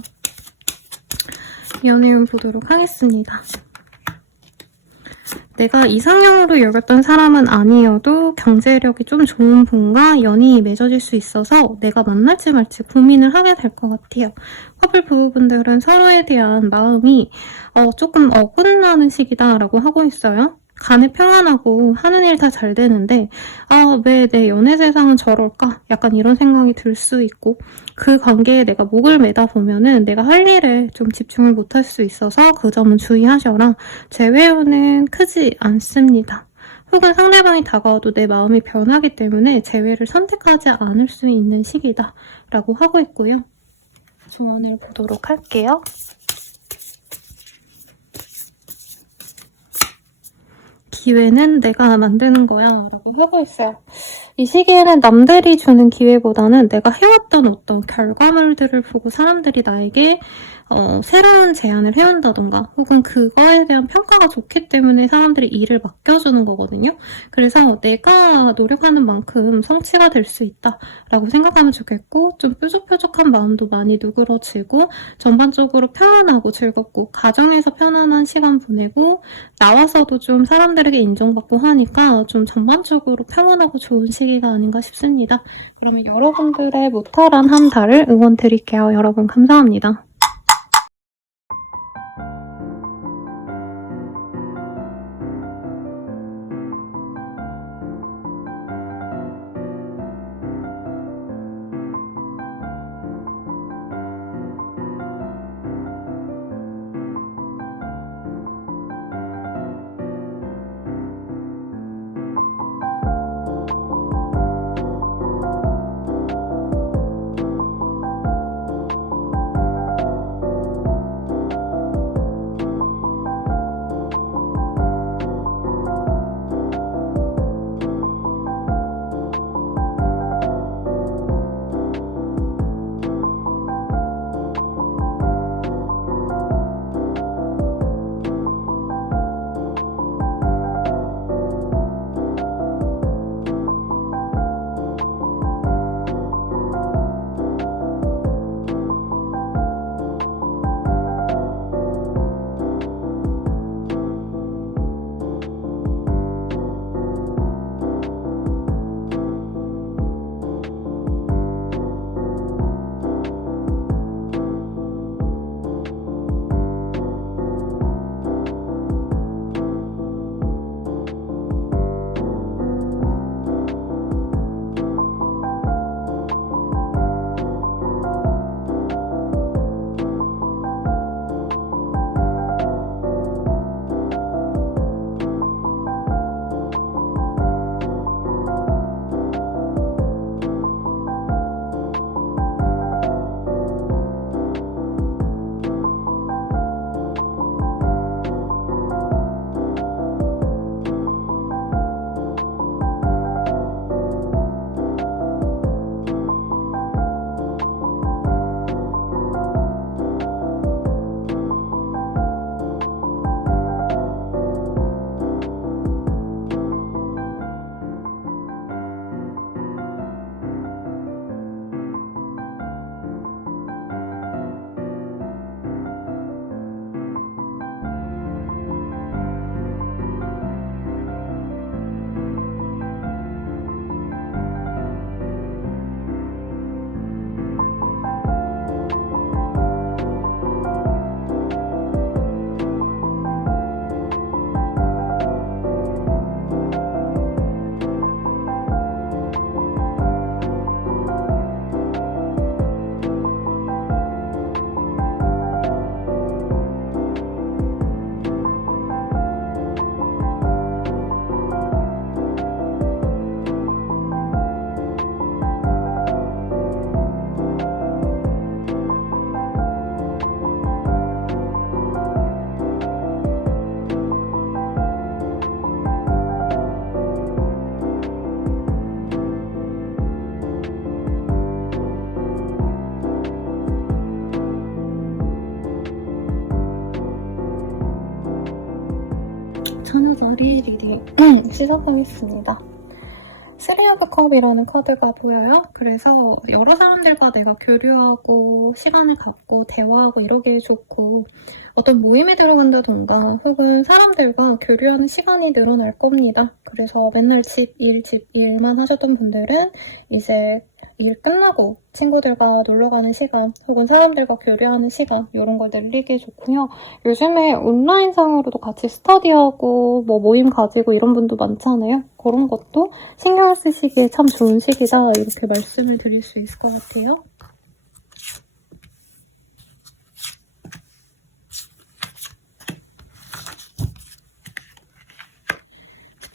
연애운 보도록 하겠습니다. 내가 이상형으로 여겼던 사람은 아니어도 경제력이 좀 좋은 분과 연이 맺어질 수 있어서 내가 만날지 말지 고민을 하게 될 것 같아요. 커플 부부분들은 서로에 대한 마음이 조금 어긋나는 시기다라고 하고 있어요. 간에 평안하고 하는 일 다 잘 되는데 왜 내 연애 세상은 저럴까? 약간 이런 생각이 들 수 있고 그 관계에 내가 목을 매다 보면은 내가 할 일에 좀 집중을 못할 수 있어서 그 점은 주의하셔라. 재회운은 크지 않습니다. 혹은 상대방이 다가와도 내 마음이 변하기 때문에 재회를 선택하지 않을 수 있는 시기다 라고 하고 있고요. 조언을 보도록 할게요. 기회는 내가 만드는 거야 라고 하고 있어요. 이 시기에는 남들이 주는 기회보다는 내가 해왔던 어떤 결과물들을 보고 사람들이 나에게 새로운 제안을 해온다던가 혹은 그거에 대한 평가가 좋기 때문에 사람들이 일을 맡겨주는 거거든요. 그래서 내가 노력하는 만큼 성취가 될 수 있다라고 생각하면 좋겠고 좀 뾰족뾰족한 마음도 많이 누그러지고 전반적으로 편안하고 즐겁고 가정에서 편안한 시간 보내고 나와서도 좀 사람들에게 인정받고 하니까 좀 전반적으로 평온하고 좋은 시기가 아닌가 싶습니다. 그러면 여러분들의 무탈한 한 달을 응원 드릴게요. 여러분 감사합니다. 마무리 리딩 시작하겠습니다. 쓰리 오브 컵이라는 카드가 보여요. 그래서 여러 사람들과 내가 교류하고 시간을 갖고 대화하고 이러기 좋고 어떤 모임에 들어간다던가 혹은 사람들과 교류하는 시간이 늘어날 겁니다. 그래서 맨날 집 일만 하셨던 분들은 이제 일 끝나고 친구들과 놀러가는 시간 혹은 사람들과 교류하는 시간 이런 걸 늘리기 좋고요. 요즘에 온라인상으로도 같이 스터디하고 뭐 모임 가지고 이런 분도 많잖아요. 그런 것도 신경 쓰시기에 참 좋은 시기다 이렇게 말씀을 드릴 수 있을 것 같아요.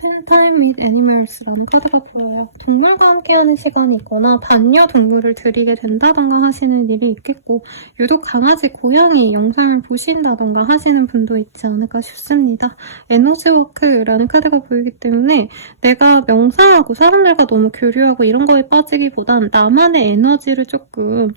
Spend time with animals라는 카드가 보여요. 동물과 함께하는 시간이 있거나 반려동물을 들이게 된다던가 하시는 일이 있겠고 유독 강아지, 고양이 영상을 보신다던가 하시는 분도 있지 않을까 싶습니다. 에너지워크라는 카드가 보이기 때문에 내가 명상하고 사람들과 너무 교류하고 이런 거에 빠지기보단 나만의 에너지를 조금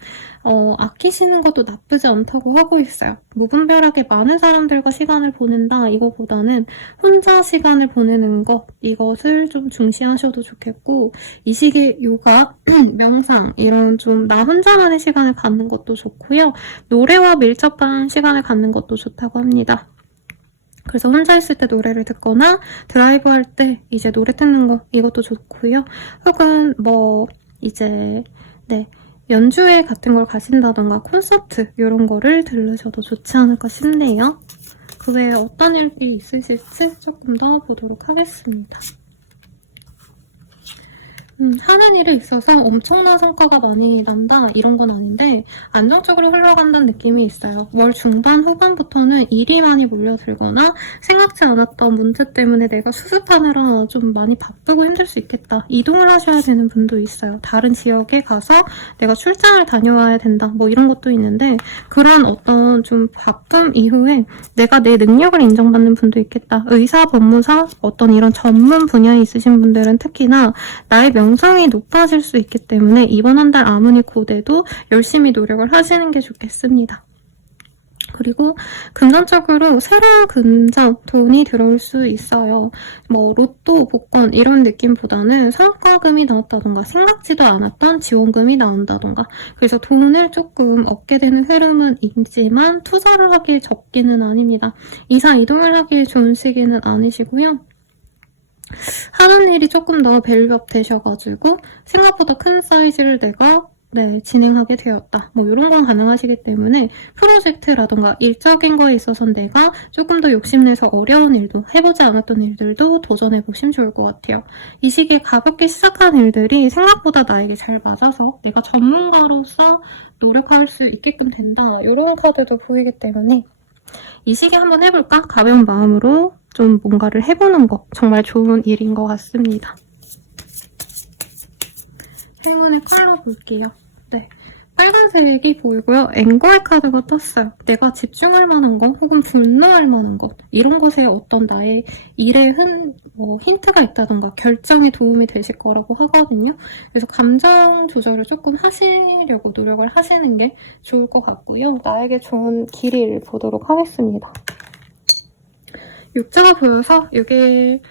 아끼시는 것도 나쁘지 않다고 하고 있어요. 무분별하게 많은 사람들과 시간을 보낸다 이거보다는 혼자 시간을 보내는 것 이것을 좀 중시하셔도 좋겠고 이 시기에 요가, 명상 이런 좀 나 혼자만의 시간을 갖는 것도 좋고요. 노래와 밀접한 시간을 갖는 것도 좋다고 합니다. 그래서 혼자 있을 때 노래를 듣거나 드라이브 할 때 이제 노래 듣는 거 이것도 좋고요. 혹은 뭐 이제 연주회 같은 걸 가신다던가 콘서트 이런 거를 들으셔도 좋지 않을까 싶네요. 그 외에 어떤 일이 있으실지 조금 더 보도록 하겠습니다. 하는 일에 있어서 엄청난 성과가 많이 난다 이런 건 아닌데 안정적으로 흘러간다는 느낌이 있어요. 월 중반 후반부터는 일이 많이 몰려들거나 생각지 않았던 문제 때문에 내가 수습하느라 좀 많이 바쁘고 힘들 수 있겠다. 이동을 하셔야 되는 분도 있어요. 다른 지역에 가서 내가 출장을 다녀와야 된다 뭐 이런 것도 있는데 그런 어떤 좀 바쁨 이후에 내가 내 능력을 인정받는 분도 있겠다. 의사, 법무사 어떤 이런 전문 분야에 있으신 분들은 특히나 나의 명성이 높아질 수 있기 때문에 이번 한 달 아무리 고돼도 열심히 노력을 하시는 게 좋겠습니다. 그리고 금전적으로 새로운 금전, 돈이 들어올 수 있어요. 뭐 로또, 복권 이런 느낌보다는 성과금이 나왔다던가 생각지도 않았던 지원금이 나온다던가 그래서 돈을 조금 얻게 되는 흐름은 있지만 투자를 하기에 적기는 아닙니다. 이사 이동을 하기에 좋은 시기는 아니시고요. 하는 일이 조금 더 벨리업 되셔가지고 생각보다 큰 사이즈를 내가 진행하게 되었다. 뭐 이런 건 가능하시기 때문에 프로젝트라던가 일적인 거에 있어서는 내가 조금 더 욕심내서 어려운 일도 해보지 않았던 일들도 도전해보시면 좋을 것 같아요. 이 시기에 가볍게 시작한 일들이 생각보다 나에게 잘 맞아서 내가 전문가로서 노력할 수 있게끔 된다. 이런 카드도 보이기 때문에 이 시기에 한번 해볼까? 가벼운 마음으로 좀 뭔가를 해보는 거 정말 좋은 일인 것 같습니다. 행운의 컬러 볼게요. 네, 빨간색이 보이고요. 앵거의 카드가 떴어요. 내가 집중할 만한 것 혹은 분노할 만한 것 이런 것에 어떤 나의 일에 힌트가 있다던가 결정에 도움이 되실 거라고 하거든요. 그래서 감정 조절을 조금 하시려고 노력을 하시는 게 좋을 것 같고요. 나에게 좋은 길을 보도록 하겠습니다. 육자가 보여서 6일이나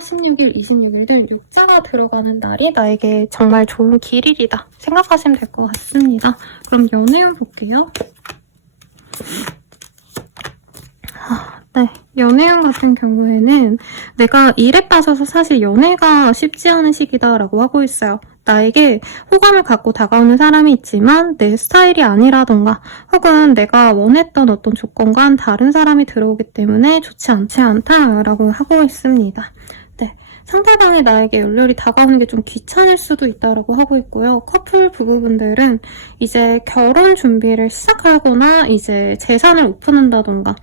16일, 26일들 육자가 들어가는 날이 나에게 정말 좋은 길일이다 생각하시면 될 것 같습니다. 그럼 연애운 볼게요. 네, 연애운 같은 경우에는 내가 일에 빠져서 사실 연애가 쉽지 않은 시기다라고 하고 있어요. 나에게 호감을 갖고 다가오는 사람이 있지만 내 스타일이 아니라던가 혹은 내가 원했던 어떤 조건과는 다른 사람이 들어오기 때문에 좋지 않지 않다라고 하고 있습니다. 네, 상대방이 나에게 열렬히 다가오는 게 좀 귀찮을 수도 있다라고 하고 있고요. 커플 부부분들은 이제 결혼 준비를 시작하거나 이제 재산을 오픈한다던가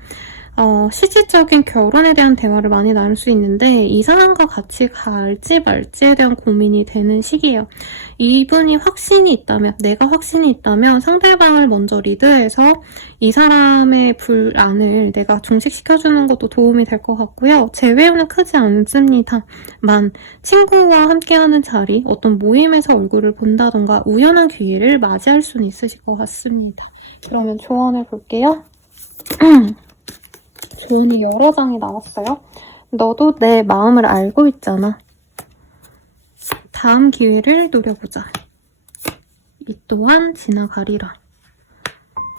실질적인 결혼에 대한 대화를 많이 나눌 수 있는데 이 사람과 같이 갈지 말지에 대한 고민이 되는 시기예요. 이분이 확신이 있다면, 내가 확신이 있다면 상대방을 먼저 리드해서 이 사람의 불안을 내가 종식시켜주는 것도 도움이 될 것 같고요. 제외는 크지 않습니다만 친구와 함께하는 자리, 어떤 모임에서 얼굴을 본다던가 우연한 기회를 맞이할 수는 있으실 것 같습니다. 그러면 조언을 볼게요. 조언이 여러 장이 나왔어요. 너도 내 마음을 알고 있잖아. 다음 기회를 노려보자. 이 또한 지나가리라.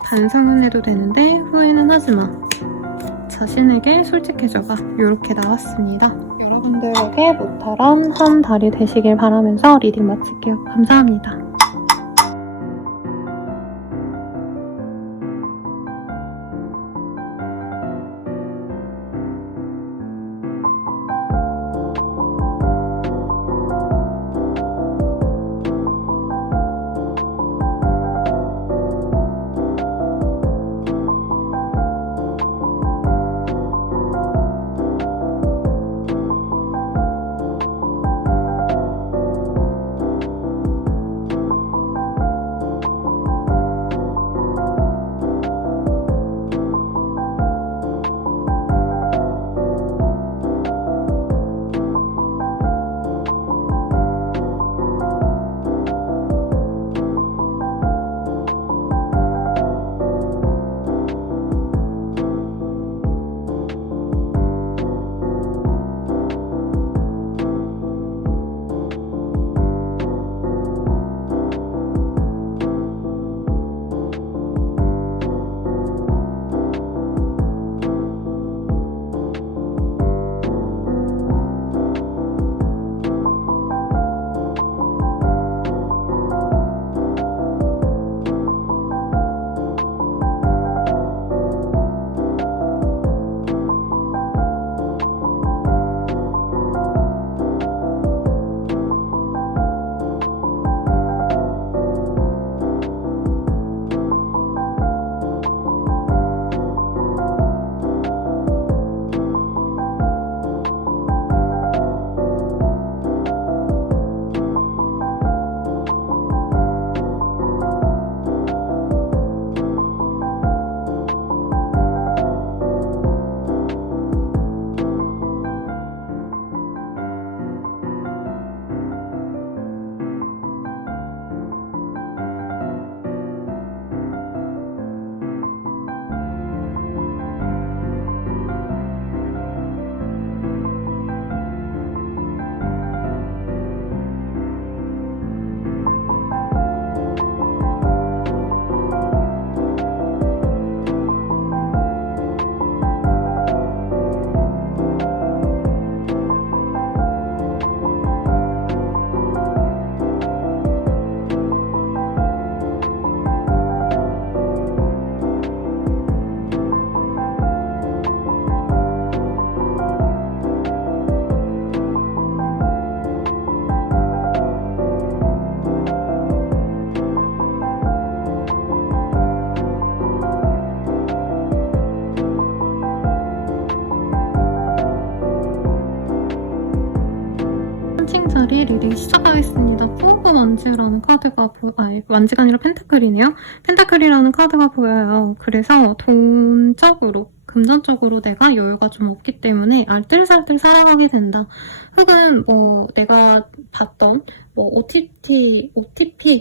반성은 해도 되는데 후회는 하지마. 자신에게 솔직해져봐. 이렇게 나왔습니다. 여러분들에게 모처럼 한 달이 되시길 바라면서 리딩 마칠게요. 감사합니다. 펜팅자리 리딩 시작하겠습니다. 포그 완지라는 카드가 완지가 아니라 펜타클이네요. 펜타클이라는 카드가 보여요. 그래서 돈적으로, 금전적으로 내가 여유가 좀 없기 때문에 알뜰살뜰 살아가게 된다. 혹은 뭐 내가 봤던 뭐 OTT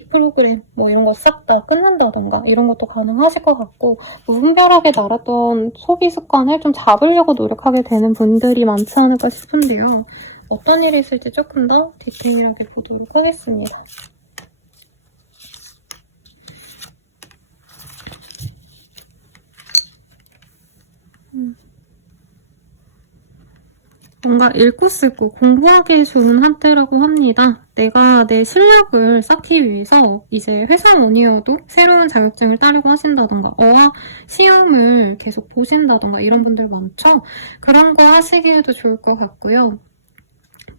프로그램 뭐 이런 거 싹 다 끊는다던가 이런 것도 가능하실 것 같고, 무분별하게 날았던 소비 습관을 좀 잡으려고 노력하게 되는 분들이 많지 않을까 싶은데요. 어떤 일이 있을지 조금 더 디테일하게 보도록 하겠습니다. 뭔가 읽고 쓰고 공부하기 좋은 한때라고 합니다. 내가 내 실력을 쌓기 위해서 이제 회사원이어도 새로운 자격증을 따려고 하신다던가 어학 시험을 계속 보신다던가 이런 분들 많죠? 그런 거 하시기에도 좋을 것 같고요.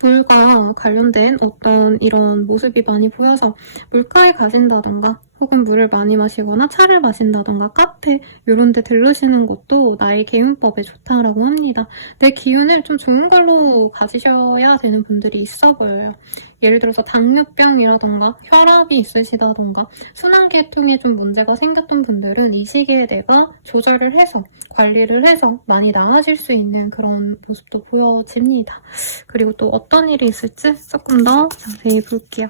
물과 관련된 어떤 이런 모습이 많이 보여서 물가에 가신다던가 혹은 물을 많이 마시거나 차를 마신다던가 카페 이런 데 들르시는 것도 나의 개운법에 좋다라고 합니다. 내 기운을 좀 좋은 걸로 가지셔야 되는 분들이 있어 보여요. 예를 들어서 당뇨병이라던가 혈압이 있으시다던가 순환계통에 좀 문제가 생겼던 분들은 이 시기에 내가 조절을 해서 관리를 해서 많이 나아질 수 있는 그런 모습도 보여집니다. 그리고 또 어떤 일이 있을지 조금 더 자세히 볼게요.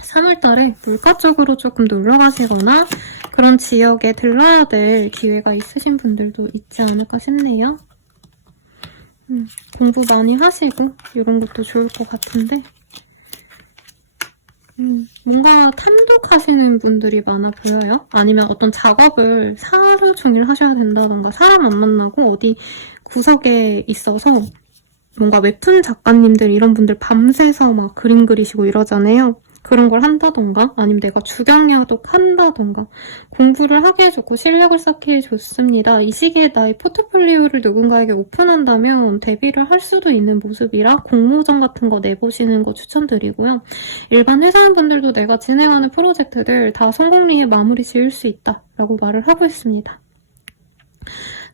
3월달에 물가 쪽으로 조금 놀러 가시거나 그런 지역에 들러야 될 기회가 있으신 분들도 있지 않을까 싶네요. 공부 많이 하시고 이런 것도 좋을 것 같은데 뭔가 탐독하시는 분들이 많아 보여요. 아니면 어떤 작업을 하루 종일 하셔야 된다던가 사람 안 만나고 어디 구석에 있어서 뭔가 웹툰 작가님들 이런 분들 밤새서 막 그림 그리시고 이러잖아요. 그런 걸 한다던가 아니면 내가 주경야독 한다던가 공부를 하기에 좋고 실력을 쌓기에 좋습니다. 이 시기에 나의 포트폴리오를 누군가에게 오픈한다면 데뷔를 할 수도 있는 모습이라 공모전 같은 거 내보시는 거 추천드리고요. 일반 회사원분들도 내가 진행하는 프로젝트들 다 성공리에 마무리 지을 수 있다라고 말을 하고 있습니다.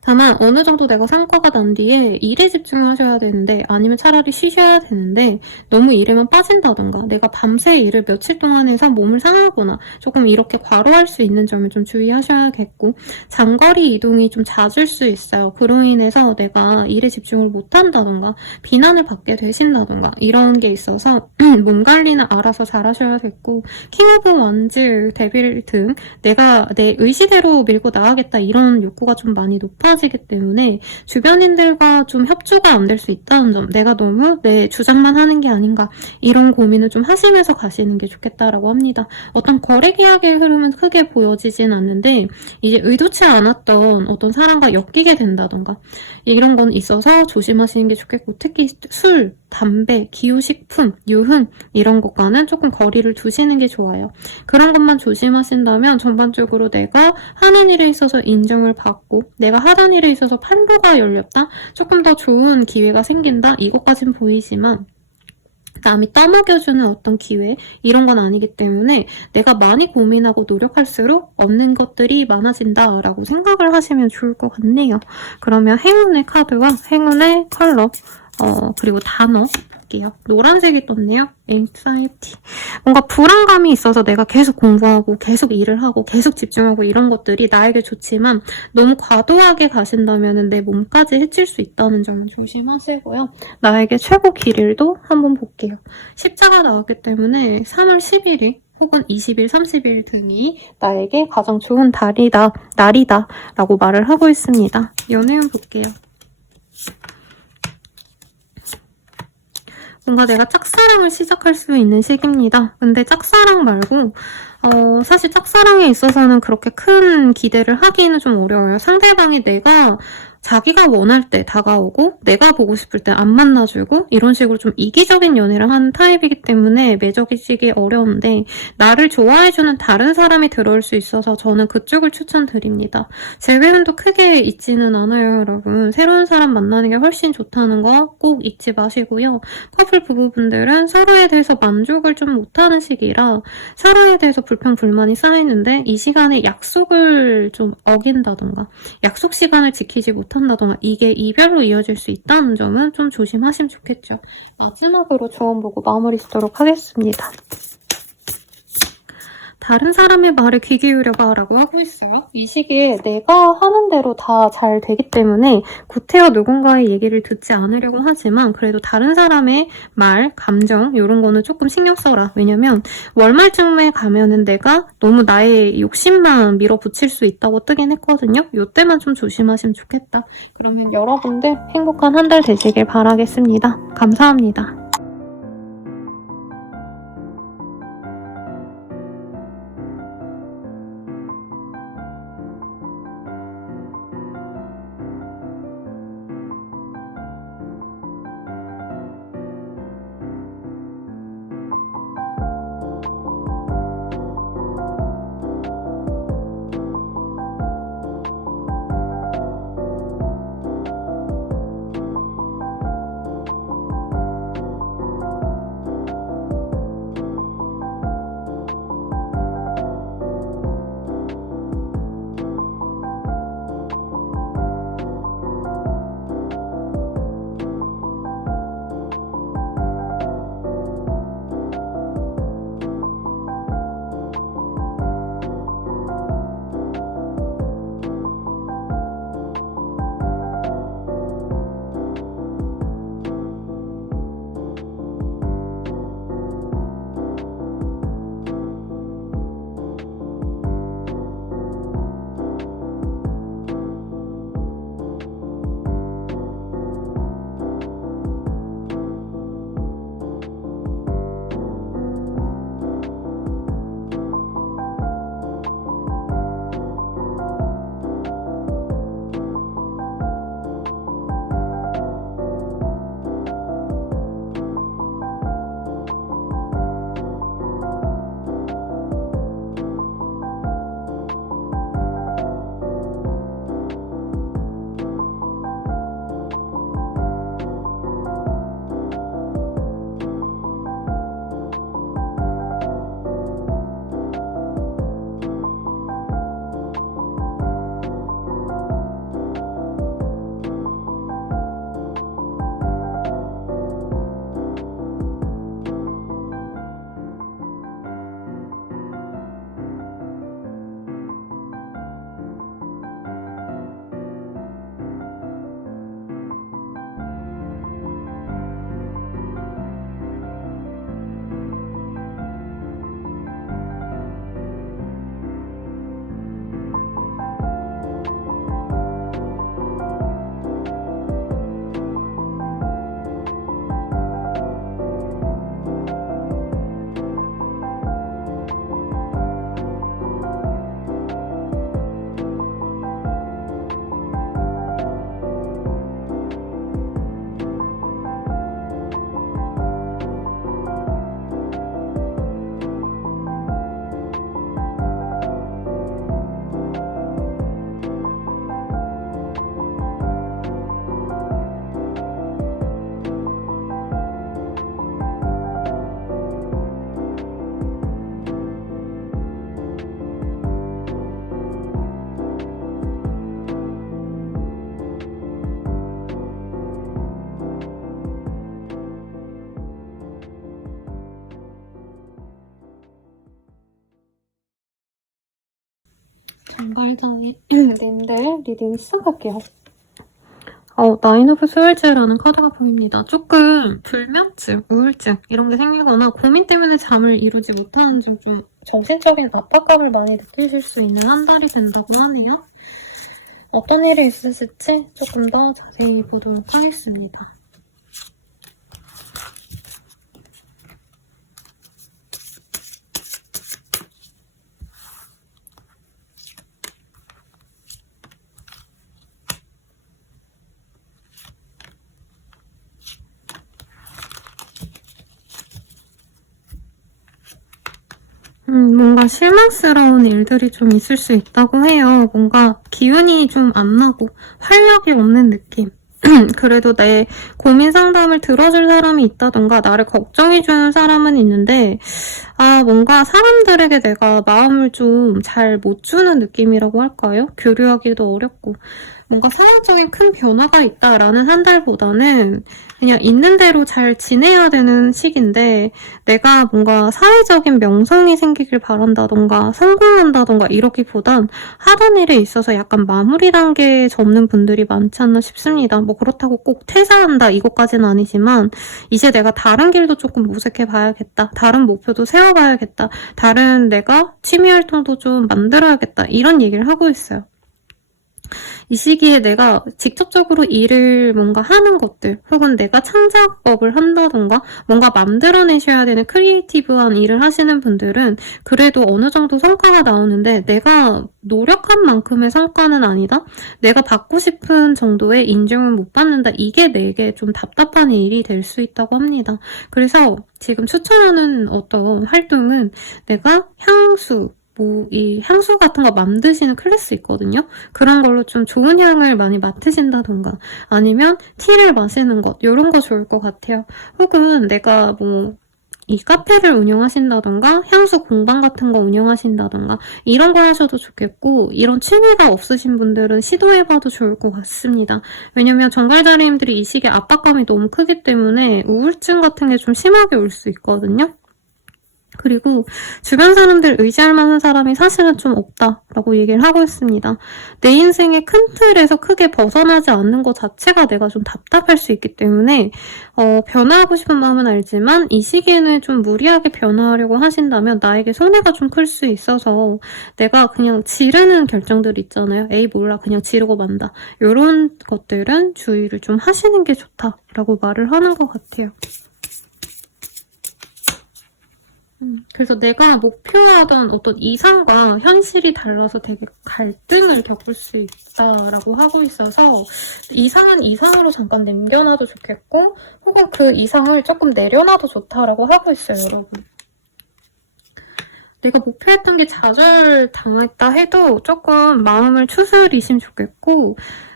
다만 어느 정도 내가 성과가 난 뒤에 일에 집중하셔야 되는데 아니면 차라리 쉬셔야 되는데 너무 일에만 빠진다던가 내가 밤새 일을 며칠 동안 해서 몸을 상하거나 조금 이렇게 과로할 수 있는 점을 좀 주의하셔야겠고 장거리 이동이 좀 잦을 수 있어요. 그로 인해서 내가 일에 집중을 못한다던가 비난을 받게 되신다던가 이런 게 있어서 몸 관리는 알아서 잘 하셔야겠고 킹 오브 원즈 데뷔 등 내가 내 의지대로 밀고 나가겠다 이런 욕구가 좀 많이 높아지기 때문에 주변인들과 좀 협조가 안 될 수 있다는 점 내가 너무 내 주장만 하는 게 아닌가 이런 고민을 좀 하시면서 가시는 게 좋겠다라고 합니다. 어떤 거래 계약의 흐름은 크게 보여지진 않는데 이제 의도치 않았던 어떤 사람과 엮이게 된다던가 이런 건 있어서 조심하시는 게 좋겠고 특히 술, 담배, 기호식품, 유흥 이런 것과는 조금 거리를 두시는 게 좋아요. 그런 것만 조심하신다면 전반적으로 내가 하는 일에 있어서 인정을 받고 내가 하던 일에 있어서 판도가 열렸다? 조금 더 좋은 기회가 생긴다? 이것까진 보이지만 남이 떠먹여주는 어떤 기회 이런 건 아니기 때문에 내가 많이 고민하고 노력할수록 얻는 것들이 많아진다라고 생각을 하시면 좋을 것 같네요. 그러면 행운의 카드와 행운의 컬러 그리고 단어 볼게요. 노란색이 떴네요. anxiety. 뭔가 불안감이 있어서 내가 계속 공부하고 계속 일을 하고 계속 집중하고 이런 것들이 나에게 좋지만 너무 과도하게 가신다면 내 몸까지 해칠 수 있다는 점을 조심하시고요. 나에게 최고 길일도 한번 볼게요. 십자가 나왔기 때문에 3월 10일이 혹은 20일, 30일 등이 나에게 가장 좋은 날이다 라고 말을 하고 있습니다. 연애운 볼게요. 뭔가 내가 짝사랑을 시작할 수 있는 시기입니다. 근데 짝사랑 말고 사실 짝사랑에 있어서는 그렇게 큰 기대를 하기는 좀 어려워요. 상대방이 내가 자기가 원할 때 다가오고 내가 보고 싶을 때 안 만나주고 이런 식으로 좀 이기적인 연애를 하는 타입이기 때문에 매적이시기 어려운데 나를 좋아해주는 다른 사람이 들어올 수 있어서 저는 그쪽을 추천드립니다. 재회운도 크게 있지는 않아요, 여러분. 새로운 사람 만나는 게 훨씬 좋다는 거 꼭 잊지 마시고요. 커플 부부분들은 서로에 대해서 만족을 좀 못하는 시기라 서로에 대해서 불평불만이 쌓이는데 이 시간에 약속을 좀 어긴다던가 약속 시간을 지키지 못한다던가 이게 이별로 이어질 수 있다는 점은 좀 조심하시면 좋겠죠. 마지막으로 조언 보고 마무리 짓도록 하겠습니다. 다른 사람의 말에 귀 기울여봐 라고 하고 있어요. 이 시기에 내가 하는 대로 다 잘 되기 때문에 구태여 누군가의 얘기를 듣지 않으려고 하지만 그래도 다른 사람의 말, 감정 이런 거는 조금 신경 써라. 왜냐면 월말쯤에 가면은 내가 너무 나의 욕심만 밀어붙일 수 있다고 뜨긴 했거든요. 이때만 좀 조심하시면 좋겠다. 그러면 여러분들 행복한 한 달 되시길 바라겠습니다. 감사합니다. 정발자님들 리딩 시작할게요. 나인 오브 스월즈라는 카드가 보입니다. 조금 불면증, 우울증 이런 게 생기거나 고민 때문에 잠을 이루지 못하는 좀 정신적인 압박감을 많이 느끼실 수 있는 한 달이 된다고 하네요. 어떤 일이 있으실지 조금 더 자세히 보도록 하겠습니다. 뭔가 실망스러운 일들이 좀 있을 수 있다고 해요. 뭔가 기운이 좀 안 나고 활력이 없는 느낌. 그래도 내 고민 상담을 들어줄 사람이 있다던가 나를 걱정해주는 사람은 있는데 뭔가 사람들에게 내가 마음을 좀 잘 못 주는 느낌이라고 할까요? 교류하기도 어렵고 뭔가 사회적인 큰 변화가 있다라는 한 달보다는 그냥 있는 대로 잘 지내야 되는 시기인데 내가 뭔가 사회적인 명성이 생기길 바란다던가 성공한다던가 이러기보단 하던 일에 있어서 약간 마무리 단계에 접는 분들이 많지 않나 싶습니다. 뭐 그렇다고 꼭 퇴사한다 이것까지는 아니지만 이제 내가 다른 길도 조금 모색해 봐야겠다. 다른 목표도 세워봐야겠다. 다른 내가 취미 활동도 좀 만들어야겠다. 이런 얘기를 하고 있어요. 이 시기에 내가 직접적으로 일을 뭔가 하는 것들 혹은 내가 창작업을 한다던가 뭔가 만들어내셔야 되는 크리에이티브한 일을 하시는 분들은 그래도 어느 정도 성과가 나오는데 내가 노력한 만큼의 성과는 아니다? 내가 받고 싶은 정도의 인정을 못 받는다? 이게 내게 좀 답답한 일이 될 수 있다고 합니다. 그래서 지금 추천하는 어떤 활동은 내가 향수, 이 향수 같은 거 만드시는 클래스 있거든요. 그런 걸로 좀 좋은 향을 많이 맡으신다던가 아니면 티를 마시는 것 이런 거 좋을 것 같아요. 혹은 내가 이 카페를 운영하신다던가 향수 공방 같은 거 운영하신다던가 이런 거 하셔도 좋겠고 이런 취미가 없으신 분들은 시도해봐도 좋을 것 같습니다. 왜냐면 정갈자리님들이 이 시기에 압박감이 너무 크기 때문에 우울증 같은 게 좀 심하게 올 수 있거든요. 그리고 주변 사람들 의지할 만한 사람이 사실은 좀 없다라고 얘기를 하고 있습니다. 내 인생의 큰 틀에서 크게 벗어나지 않는 것 자체가 내가 좀 답답할 수 있기 때문에 변화하고 싶은 마음은 알지만 이 시기에는 좀 무리하게 변화하려고 하신다면 나에게 손해가 좀 클 수 있어서 내가 그냥 지르는 결정들 있잖아요. 에이 몰라 그냥 지르고 만다. 이런 것들은 주의를 좀 하시는 게 좋다라고 말을 하는 것 같아요. 그래서 내가 목표하던 어떤 이상과 현실이 달라서 되게 갈등을 겪을 수 있다라고 하고 있어서 이상은 이상으로 잠깐 남겨놔도 좋겠고 혹은 그 이상을 조금 내려놔도 좋다라고 하고 있어요, 여러분. 내가 목표했던 게 좌절당했다 해도 조금 마음을 추스리시면 좋겠고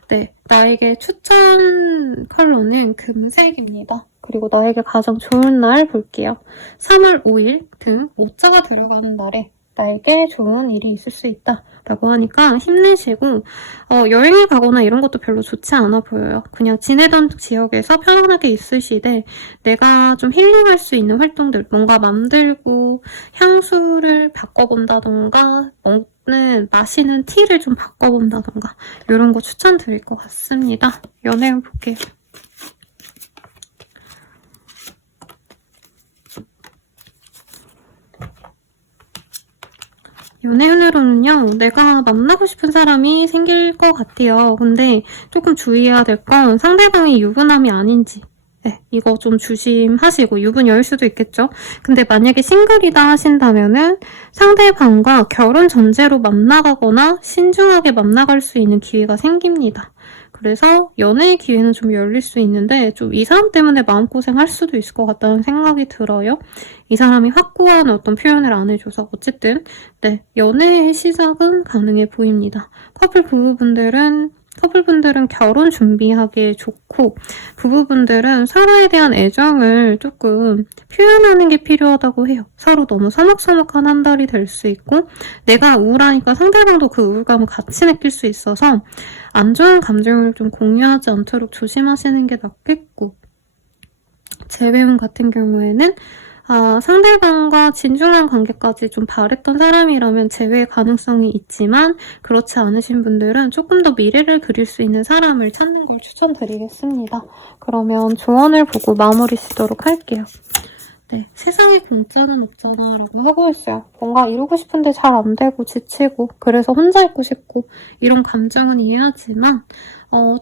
네, 나에게 추천 컬러는 금색입니다. 그리고 나에게 가장 좋은 날 볼게요. 3월 5일 등 5자가 들어가는 날에 나에게 좋은 일이 있을 수 있다 라고 하니까 힘내시고 여행을 가거나 이런 것도 별로 좋지 않아 보여요. 그냥 지내던 지역에서 편안하게 있으시되 내가 좀 힐링할 수 있는 활동들 뭔가 만들고 향수를 바꿔본다던가 먹는 마시는 티를 좀 바꿔본다던가 이런 거 추천드릴 것 같습니다. 연애운 볼게요. 연애운으로는요, 내가 만나고 싶은 사람이 생길 것 같아요. 근데 조금 주의해야 될 건 상대방이 유부남이 아닌지. 네, 이거 좀 조심하시고 유부녀일 수도 있겠죠. 근데 만약에 싱글이다 하신다면은 상대방과 결혼 전제로 만나가거나 신중하게 만나갈 수 있는 기회가 생깁니다. 그래서 연애의 기회는 좀 열릴 수 있는데 좀 이 사람 때문에 마음고생할 수도 있을 것 같다는 생각이 들어요. 이 사람이 확고한 어떤 표현을 안 해줘서 어쨌든 네, 연애의 시작은 가능해 보입니다. 커플분들은 결혼 준비하기에 좋고 부부분들은 서로에 대한 애정을 조금 표현하는 게 필요하다고 해요. 서로 너무 서먹서먹한 한 달이 될 수 있고 내가 우울하니까 상대방도 그 우울감을 같이 느낄 수 있어서 안 좋은 감정을 좀 공유하지 않도록 조심하시는 게 낫겠고 재배운 같은 경우에는 상대방과 진중한 관계까지 좀 바랬던 사람이라면 재회 가능성이 있지만 그렇지 않으신 분들은 조금 더 미래를 그릴 수 있는 사람을 찾는 걸 추천드리겠습니다. 그러면 조언을 보고 마무리 짓도록 할게요. 네, 세상에 공짜는 없잖아 라고 하고 있어요. 뭔가 이루고 싶은데 잘 안 되고 지치고 그래서 혼자 있고 싶고 이런 감정은 이해하지만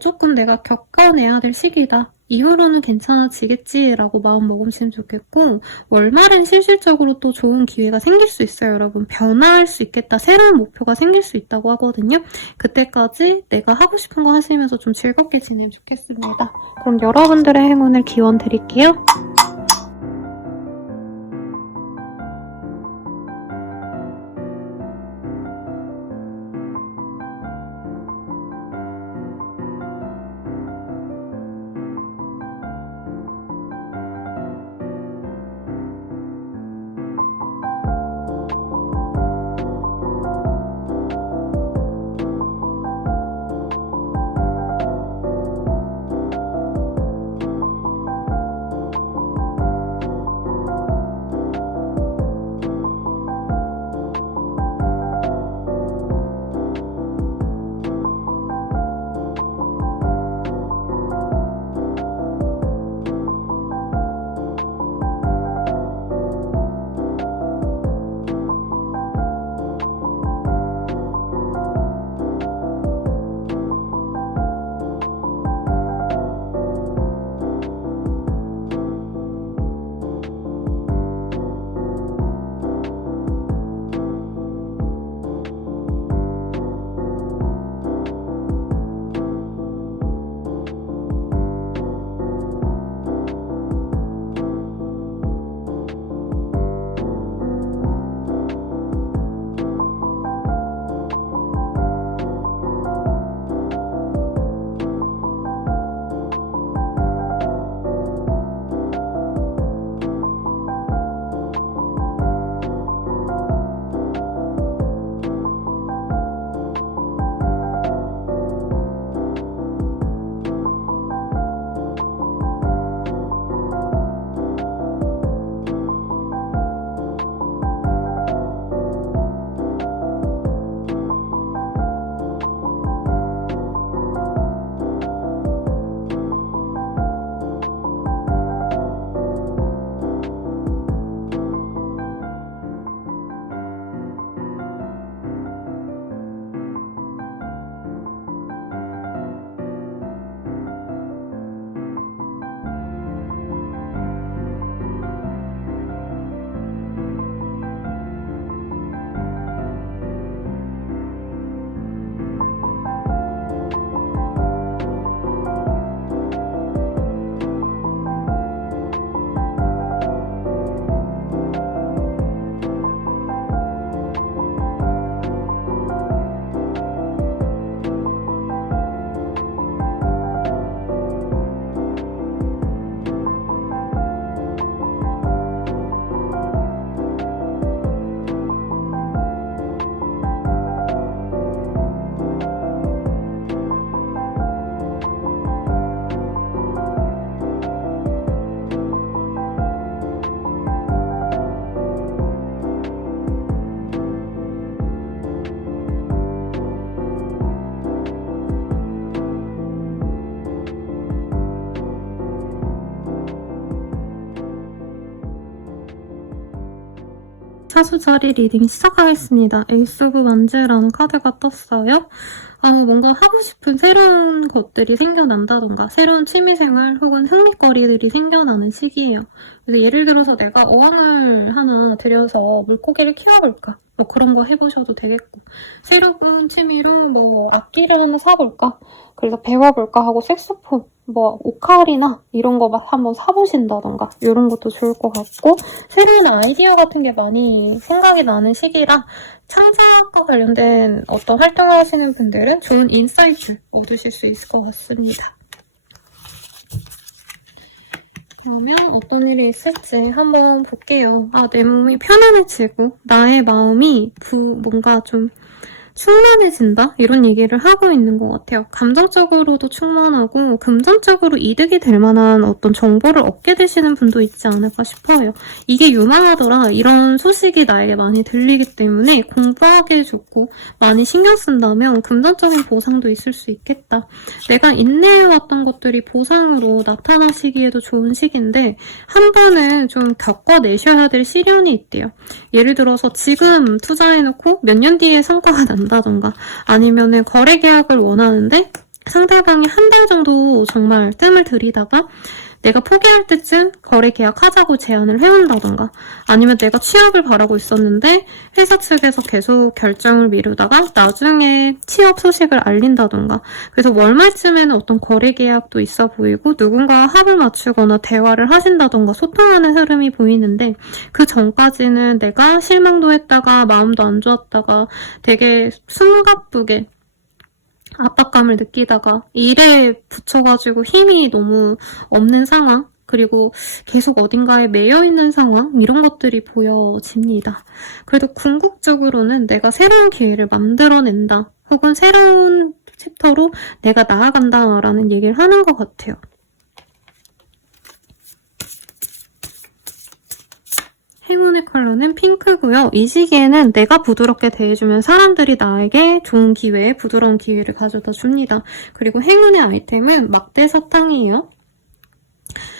조금 내가 겪어내야 될 시기다. 이후로는 괜찮아지겠지라고 마음 먹으시면 좋겠고 월말엔 실질적으로 또 좋은 기회가 생길 수 있어요, 여러분. 변화할 수 있겠다. 새로운 목표가 생길 수 있다고 하거든요. 그때까지 내가 하고 싶은 거 하시면서 좀 즐겁게 지내면 좋겠습니다. 그럼 여러분들의 행운을 기원 드릴게요. 사수자리 리딩 시작하겠습니다. 에이스 오브 완즈라는 카드가 떴어요. 뭔가 하고 싶은 새로운 것들이 생겨난다던가 새로운 취미생활 혹은 흥미거리들이 생겨나는 시기예요. 그래서 예를 들어서 내가 어항을 하나 들여서 물고기를 키워볼까? 뭐 그런 거 해보셔도 되겠고 새로운 취미로 뭐 악기를 하나 사볼까? 그래서 배워볼까 하고 색소폰, 뭐 오카리나 이런 거 막 한번 사보신다던가 이런 것도 좋을 것 같고 새로운 아이디어 같은 게 많이 생각이 나는 시기라 창작과 관련된 어떤 활동을 하시는 분들은 좋은 인사이트 얻으실 수 있을 것 같습니다. 그러면 어떤 일이 있을지 한번 볼게요. 내 몸이 편안해지고 나의 마음이 뭔가 좀 충만해진다? 이런 얘기를 하고 있는 것 같아요. 감정적으로도 충만하고 금전적으로 이득이 될 만한 어떤 정보를 얻게 되시는 분도 있지 않을까 싶어요. 이게 유망하더라. 이런 소식이 나에게 많이 들리기 때문에 공부하기에 좋고 많이 신경 쓴다면 금전적인 보상도 있을 수 있겠다. 내가 인내해왔던 것들이 보상으로 나타나시기에도 좋은 시기인데 한 번은 좀 겪어내셔야 될 시련이 있대요. 예를 들어서 지금 투자해놓고 몇 년 뒤에 성과가 난다던가 아니면은 거래 계약을 원하는데 상대방이 한 달 정도 정말 뜸을 들이다가 내가 포기할 때쯤 거래 계약하자고 제안을 해온다던가 아니면 내가 취업을 바라고 있었는데 회사 측에서 계속 결정을 미루다가 나중에 취업 소식을 알린다던가 그래서 월말쯤에는 어떤 거래 계약도 있어 보이고 누군가와 합을 맞추거나 대화를 하신다던가 소통하는 흐름이 보이는데 그 전까지는 내가 실망도 했다가 마음도 안 좋았다가 되게 숨가쁘게 압박감을 느끼다가 일에 붙여가지고 힘이 너무 없는 상황 그리고 계속 어딘가에 매여있는 상황 이런 것들이 보여집니다. 그래도 궁극적으로는 내가 새로운 기회를 만들어낸다 혹은 새로운 챕터로 내가 나아간다라는 얘기를 하는 것 같아요. 행운의 컬러는 핑크고요. 이 시기에는 내가 부드럽게 대해주면 사람들이 나에게 좋은 기회, 부드러운 기회를 가져다 줍니다. 그리고 행운의 아이템은 막대 사탕이에요.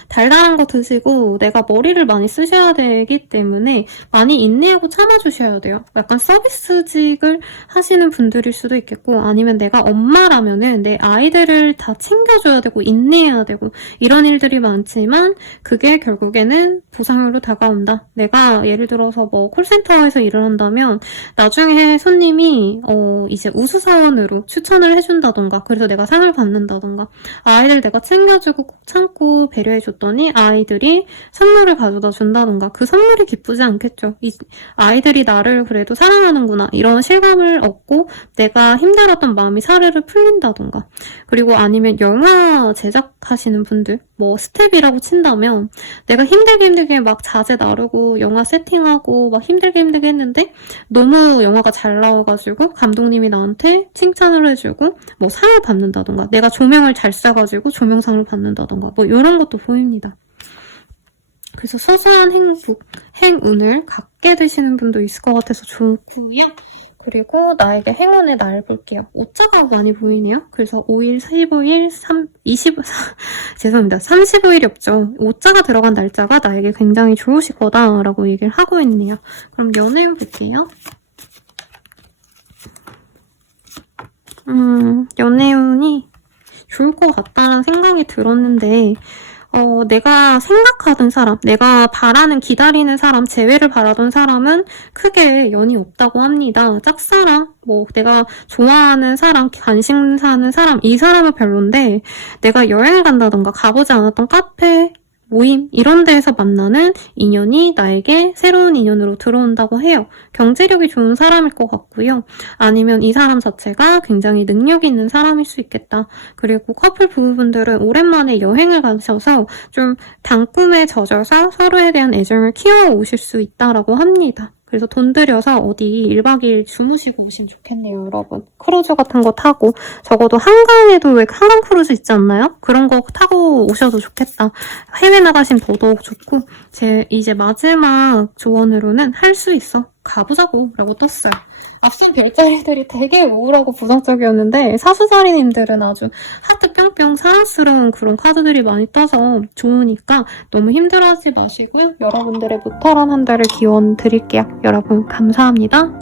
달달한 거 드시고 내가 머리를 많이 쓰셔야 되기 때문에 많이 인내하고 참아주셔야 돼요. 약간 서비스직을 하시는 분들일 수도 있겠고 아니면 내가 엄마라면은 내 아이들을 다 챙겨줘야 되고 인내해야 되고 이런 일들이 많지만 그게 결국에는 보상으로 다가온다. 내가 예를 들어서 뭐 콜센터에서 일을 한다면 나중에 손님이 이제 우수사원으로 추천을 해준다던가 그래서 내가 상을 받는다던가 아이들 내가 챙겨주고 꼭 참고 배려해줬 더니 아이들이 선물을 가져다 준다던가 그 선물이 기쁘지 않겠죠. 이 아이들이 나를 그래도 사랑하는구나 이런 실감을 얻고 내가 힘들었던 마음이 사르르 풀린다던가 그리고 아니면 영화 제작하시는 분들 뭐 스텝이라고 친다면 내가 힘들게 막 자재 나르고 영화 세팅하고 막 힘들게 했는데 너무 영화가 잘 나와가지고 감독님이 나한테 칭찬을 해주고 뭐 상을 받는다던가 내가 조명을 잘 쏴가지고 조명상을 받는다던가 뭐 이런 것도 보입니다. 그래서 소소한 행복, 행운을 갖게 되시는 분도 있을 것 같아서 좋고요. 그리고 나에게 행운의 날 볼게요. 오자가 많이 보이네요. 그래서 5일, 15일, 35일이 없죠. 오자가 들어간 날짜가 나에게 굉장히 좋으실 거다라고 얘기를 하고 있네요. 그럼 연애운 볼게요. 연애운이 좋을 것 같다는 생각이 들었는데 내가 생각하던 사람, 내가 바라는, 기다리는 사람, 재회를 바라던 사람은 크게 연이 없다고 합니다. 짝사랑, 뭐 내가 좋아하는 사람, 관심사는 사람, 이 사람은 별론데 내가 여행을 간다던가 가보지 않았던 카페, 모임 이런 데에서 만나는 인연이 나에게 새로운 인연으로 들어온다고 해요. 경제력이 좋은 사람일 것 같고요. 아니면 이 사람 자체가 굉장히 능력 있는 사람일 수 있겠다. 그리고 커플 부부분들은 오랜만에 여행을 가셔서 좀 단꿈에 젖어서 서로에 대한 애정을 키워오실 수 있다라고 합니다. 그래서 돈 들여서 어디 1박 2일 주무시고 오시면 좋겠네요, 여러분. 크루즈 같은 거 타고 적어도 한강에도 왜 한강 크루즈 있지 않나요? 그런 거 타고 오셔도 좋겠다. 해외 나가시면 더더욱 좋고 제 이제 마지막 조언으로는 할 수 있어. 가보자고 라고 떴어요. 앞선 별자리들이 되게 우울하고 부정적이었는데 사수자리님들은 아주 하트 뿅뿅 사랑스러운 그런 카드들이 많이 떠서 좋으니까 너무 힘들어하지 마시고요. 여러분들의 무탈한 한 달을 기원 드릴게요. 여러분 감사합니다.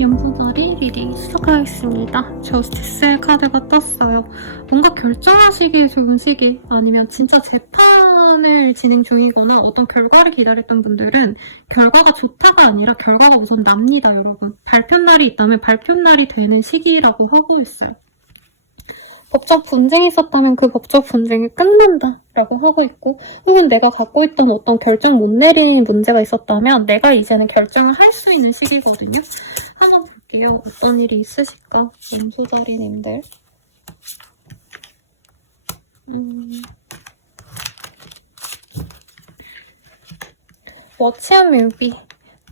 염소자리 리딩 시작하겠습니다. 저스티스 카드가 떴어요. 뭔가 결정하시기에 좋은 시기, 아니면 진짜 재판을 진행 중이거나 어떤 결과를 기다렸던 분들은 결과가 좋다가 아니라 결과가 우선 납니다, 여러분. 발표날이 있다면 발표날이 되는 시기라고 하고 있어요. 법적 분쟁이 있었다면 그 법적 분쟁이 끝난다 라고 하고 있고, 혹은 내가 갖고 있던 어떤 결정 못 내린 문제가 있었다면 내가 이제는 결정을 할 수 있는 시기거든요. 한번 볼게요. 어떤 일이 있으실까? 염소자리님들. Watch and Movie.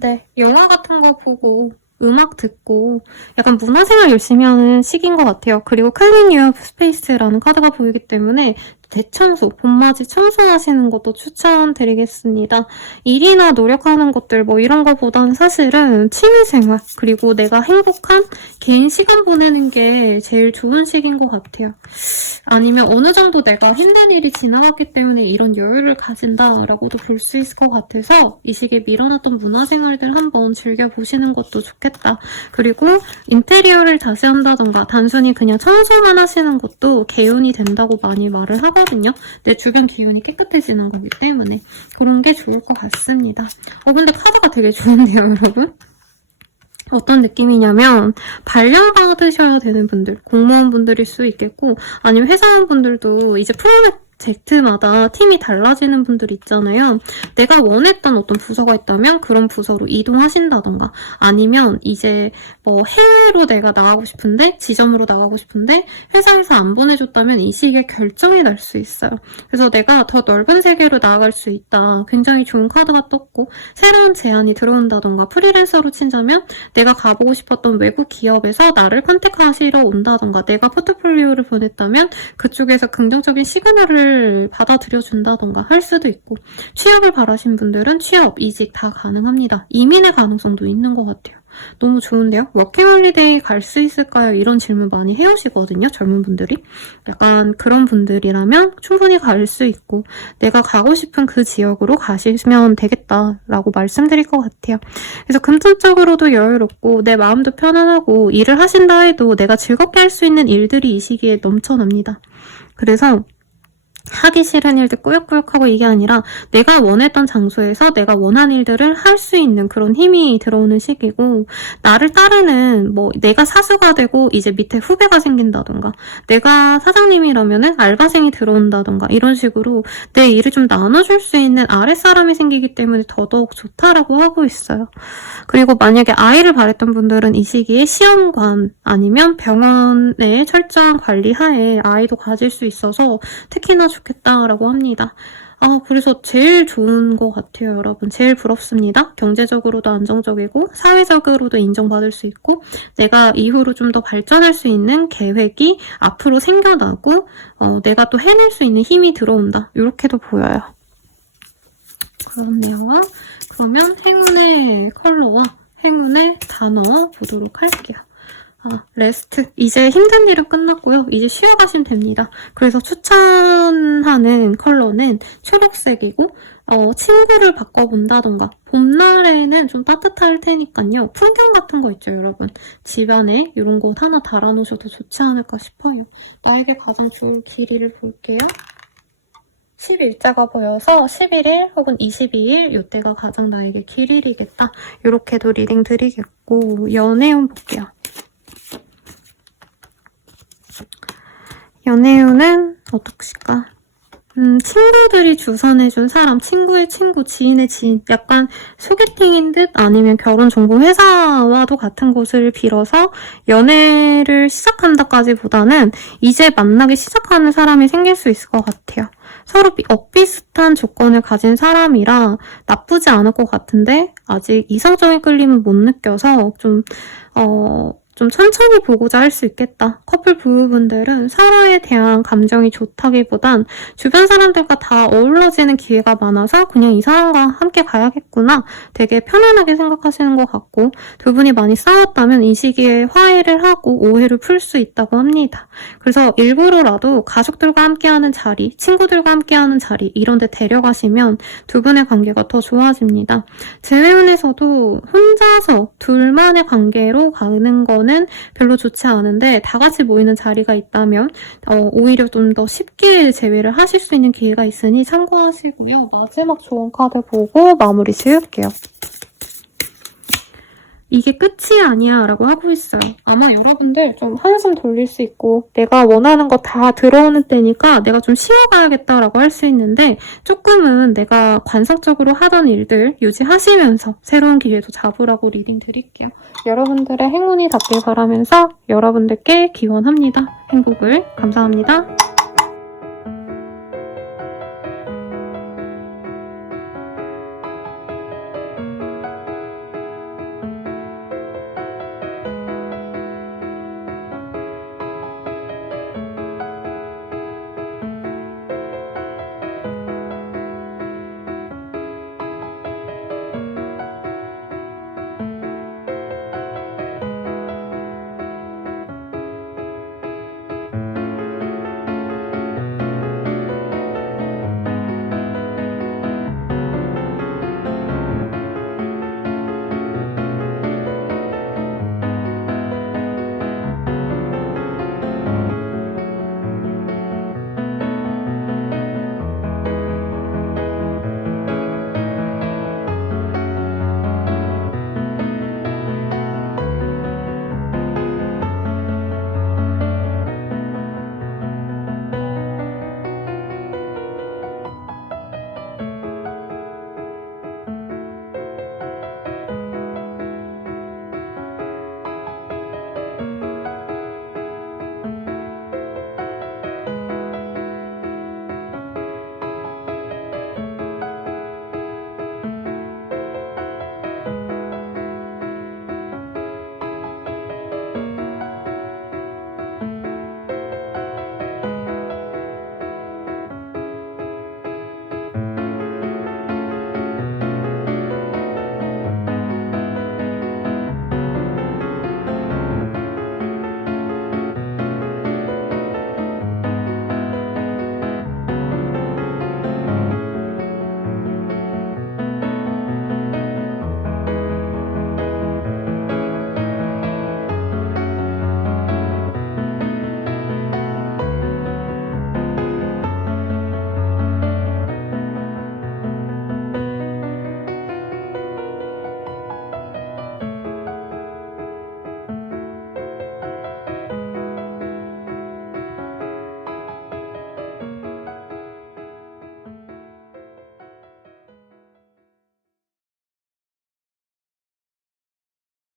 네, 영화 같은 거 보고 음악 듣고 약간 문화생활 열심히 하는 시기인 것 같아요. 그리고 Clean Your Space라는 카드가 보이기 때문에 대청소, 봄맞이 청소하시는 것도 추천드리겠습니다. 일이나 노력하는 것들 뭐 이런 거보다는 사실은 취미생활, 그리고 내가 행복한 개인 시간 보내는 게 제일 좋은 시기인 것 같아요. 아니면 어느 정도 내가 힘든 일이 지나갔기 때문에 이런 여유를 가진다라고도 볼 수 있을 것 같아서 이 시기에 밀어놨던 문화생활들 한번 즐겨보시는 것도 좋겠다. 그리고 인테리어를 다시 한다던가 단순히 그냥 청소만 하시는 것도 개운이 된다고 많이 말을 하거든요. 내 주변 기운이 깨끗해지는 거기 때문에 그런 게 좋을 것 같습니다. 근데 카드가 되게 좋은데요, 여러분? 어떤 느낌이냐면 발령받으셔야 되는 분들, 공무원분들일 수 있겠고, 아니면 회사원분들도 이제 프로젝트마다 팀이 달라지는 분들 있잖아요. 내가 원했던 어떤 부서가 있다면 그런 부서로 이동하신다던가, 아니면 이제 뭐 해외로 내가 나가고 싶은데, 지점으로 나가고 싶은데 회사에서 안 보내줬다면 이 시기에 결정이 날 수 있어요. 그래서 내가 더 넓은 세계로 나아갈 수 있다. 굉장히 좋은 카드가 떴고, 새로운 제안이 들어온다던가, 프리랜서로 친다면 내가 가보고 싶었던 외국 기업에서 나를 컨택하시러 온다던가, 내가 포트폴리오를 보냈다면 그쪽에서 긍정적인 시그널을 받아들여준다던가 할 수도 있고, 취업을 바라신 분들은 취업, 이직 다 가능합니다. 이민의 가능성도 있는 것 같아요. 너무 좋은데요? 워킹홀리데이 갈 수 있을까요? 이런 질문 많이 해오시거든요, 젊은 분들이. 약간 그런 분들이라면 충분히 갈 수 있고, 내가 가고 싶은 그 지역으로 가시면 되겠다라고 말씀드릴 것 같아요. 그래서 금전적으로도 여유롭고 내 마음도 편안하고, 일을 하신다 해도 내가 즐겁게 할 수 있는 일들이 이 시기에 넘쳐납니다. 그래서 하기 싫은 일들 꾸역꾸역하고 이게 아니라 내가 원했던 장소에서 내가 원하는 일들을 할 수 있는 그런 힘이 들어오는 시기고, 나를 따르는 뭐 내가 사수가 되고 이제 밑에 후배가 생긴다던가, 내가 사장님이라면은 알바생이 들어온다던가, 이런 식으로 내 일을 좀 나눠줄 수 있는 아랫사람이 생기기 때문에 더더욱 좋다라고 하고 있어요. 그리고 만약에 아이를 바랬던 분들은 이 시기에 시험관 아니면 병원의 철저한 관리 하에 아이도 가질 수 있어서 특히나 좋겠다라고 합니다. 그래서 제일 좋은 것 같아요, 여러분. 제일 부럽습니다. 경제적으로도 안정적이고 사회적으로도 인정받을 수 있고, 내가 이후로 좀 더 발전할 수 있는 계획이 앞으로 생겨나고, 내가 또 해낼 수 있는 힘이 들어온다. 이렇게도 보여요. 그렇네요. 그러면 행운의 컬러와 행운의 단어 보도록 할게요. 레스트. 이제 힘든 일은 끝났고요. 이제 쉬어가시면 됩니다. 그래서 추천하는 컬러는 초록색이고, 친구를 바꿔본다던가, 봄날에는 좀 따뜻할 테니까요. 풍경 같은 거 있죠, 여러분. 집안에 이런 거 하나 달아놓으셔도 좋지 않을까 싶어요. 나에게 가장 좋은 길이를 볼게요. 10일자가 보여서 11일 혹은 22일 이때가 가장 나에게 길일이겠다. 이렇게도 리딩 드리겠고, 연애운 볼게요. 연애운은 어떡실까? 친구들이 주선해준 사람, 친구의 친구, 지인의 지인, 약간 소개팅인 듯, 아니면 결혼정보회사와도 같은 곳을 빌어서 연애를 시작한다까지보다는 이제 만나기 시작하는 사람이 생길 수 있을 것 같아요. 서로 엇비슷한 조건을 가진 사람이라 나쁘지 않을 것 같은데, 아직 이성적인 끌림은 못 느껴서 좀 천천히 보고자 할 수 있겠다. 커플 부부분들은 서로에 대한 감정이 좋다기보단 주변 사람들과 다 어우러지는 기회가 많아서 그냥 이 사람과 함께 가야겠구나. 되게 편안하게 생각하시는 것 같고, 두 분이 많이 싸웠다면 이 시기에 화해를 하고 오해를 풀 수 있다고 합니다. 그래서 일부러라도 가족들과 함께하는 자리, 친구들과 함께하는 자리 이런 데 데려가시면 두 분의 관계가 더 좋아집니다. 재회운에서도 혼자서 둘만의 관계로 가는 거는 별로 좋지 않은데 다 같이 모이는 자리가 있다면 오히려 좀 더 쉽게 재회를 하실 수 있는 기회가 있으니 참고하시고요. 마지막 좋은 카드 보고 마무리 지을게요. 이게 끝이 아니야 라고 하고 있어요. 아마 여러분들 좀 한숨 돌릴 수 있고 내가 원하는 거 다 들어오는 때니까 내가 좀 쉬어가야겠다라고 할 수 있는데 조금은 내가 관성적으로 하던 일들 유지하시면서 새로운 기회도 잡으라고 리딩 드릴게요. 여러분들의 행운이 닿길 바라면서 여러분들께 기원합니다. 행복을. 감사합니다.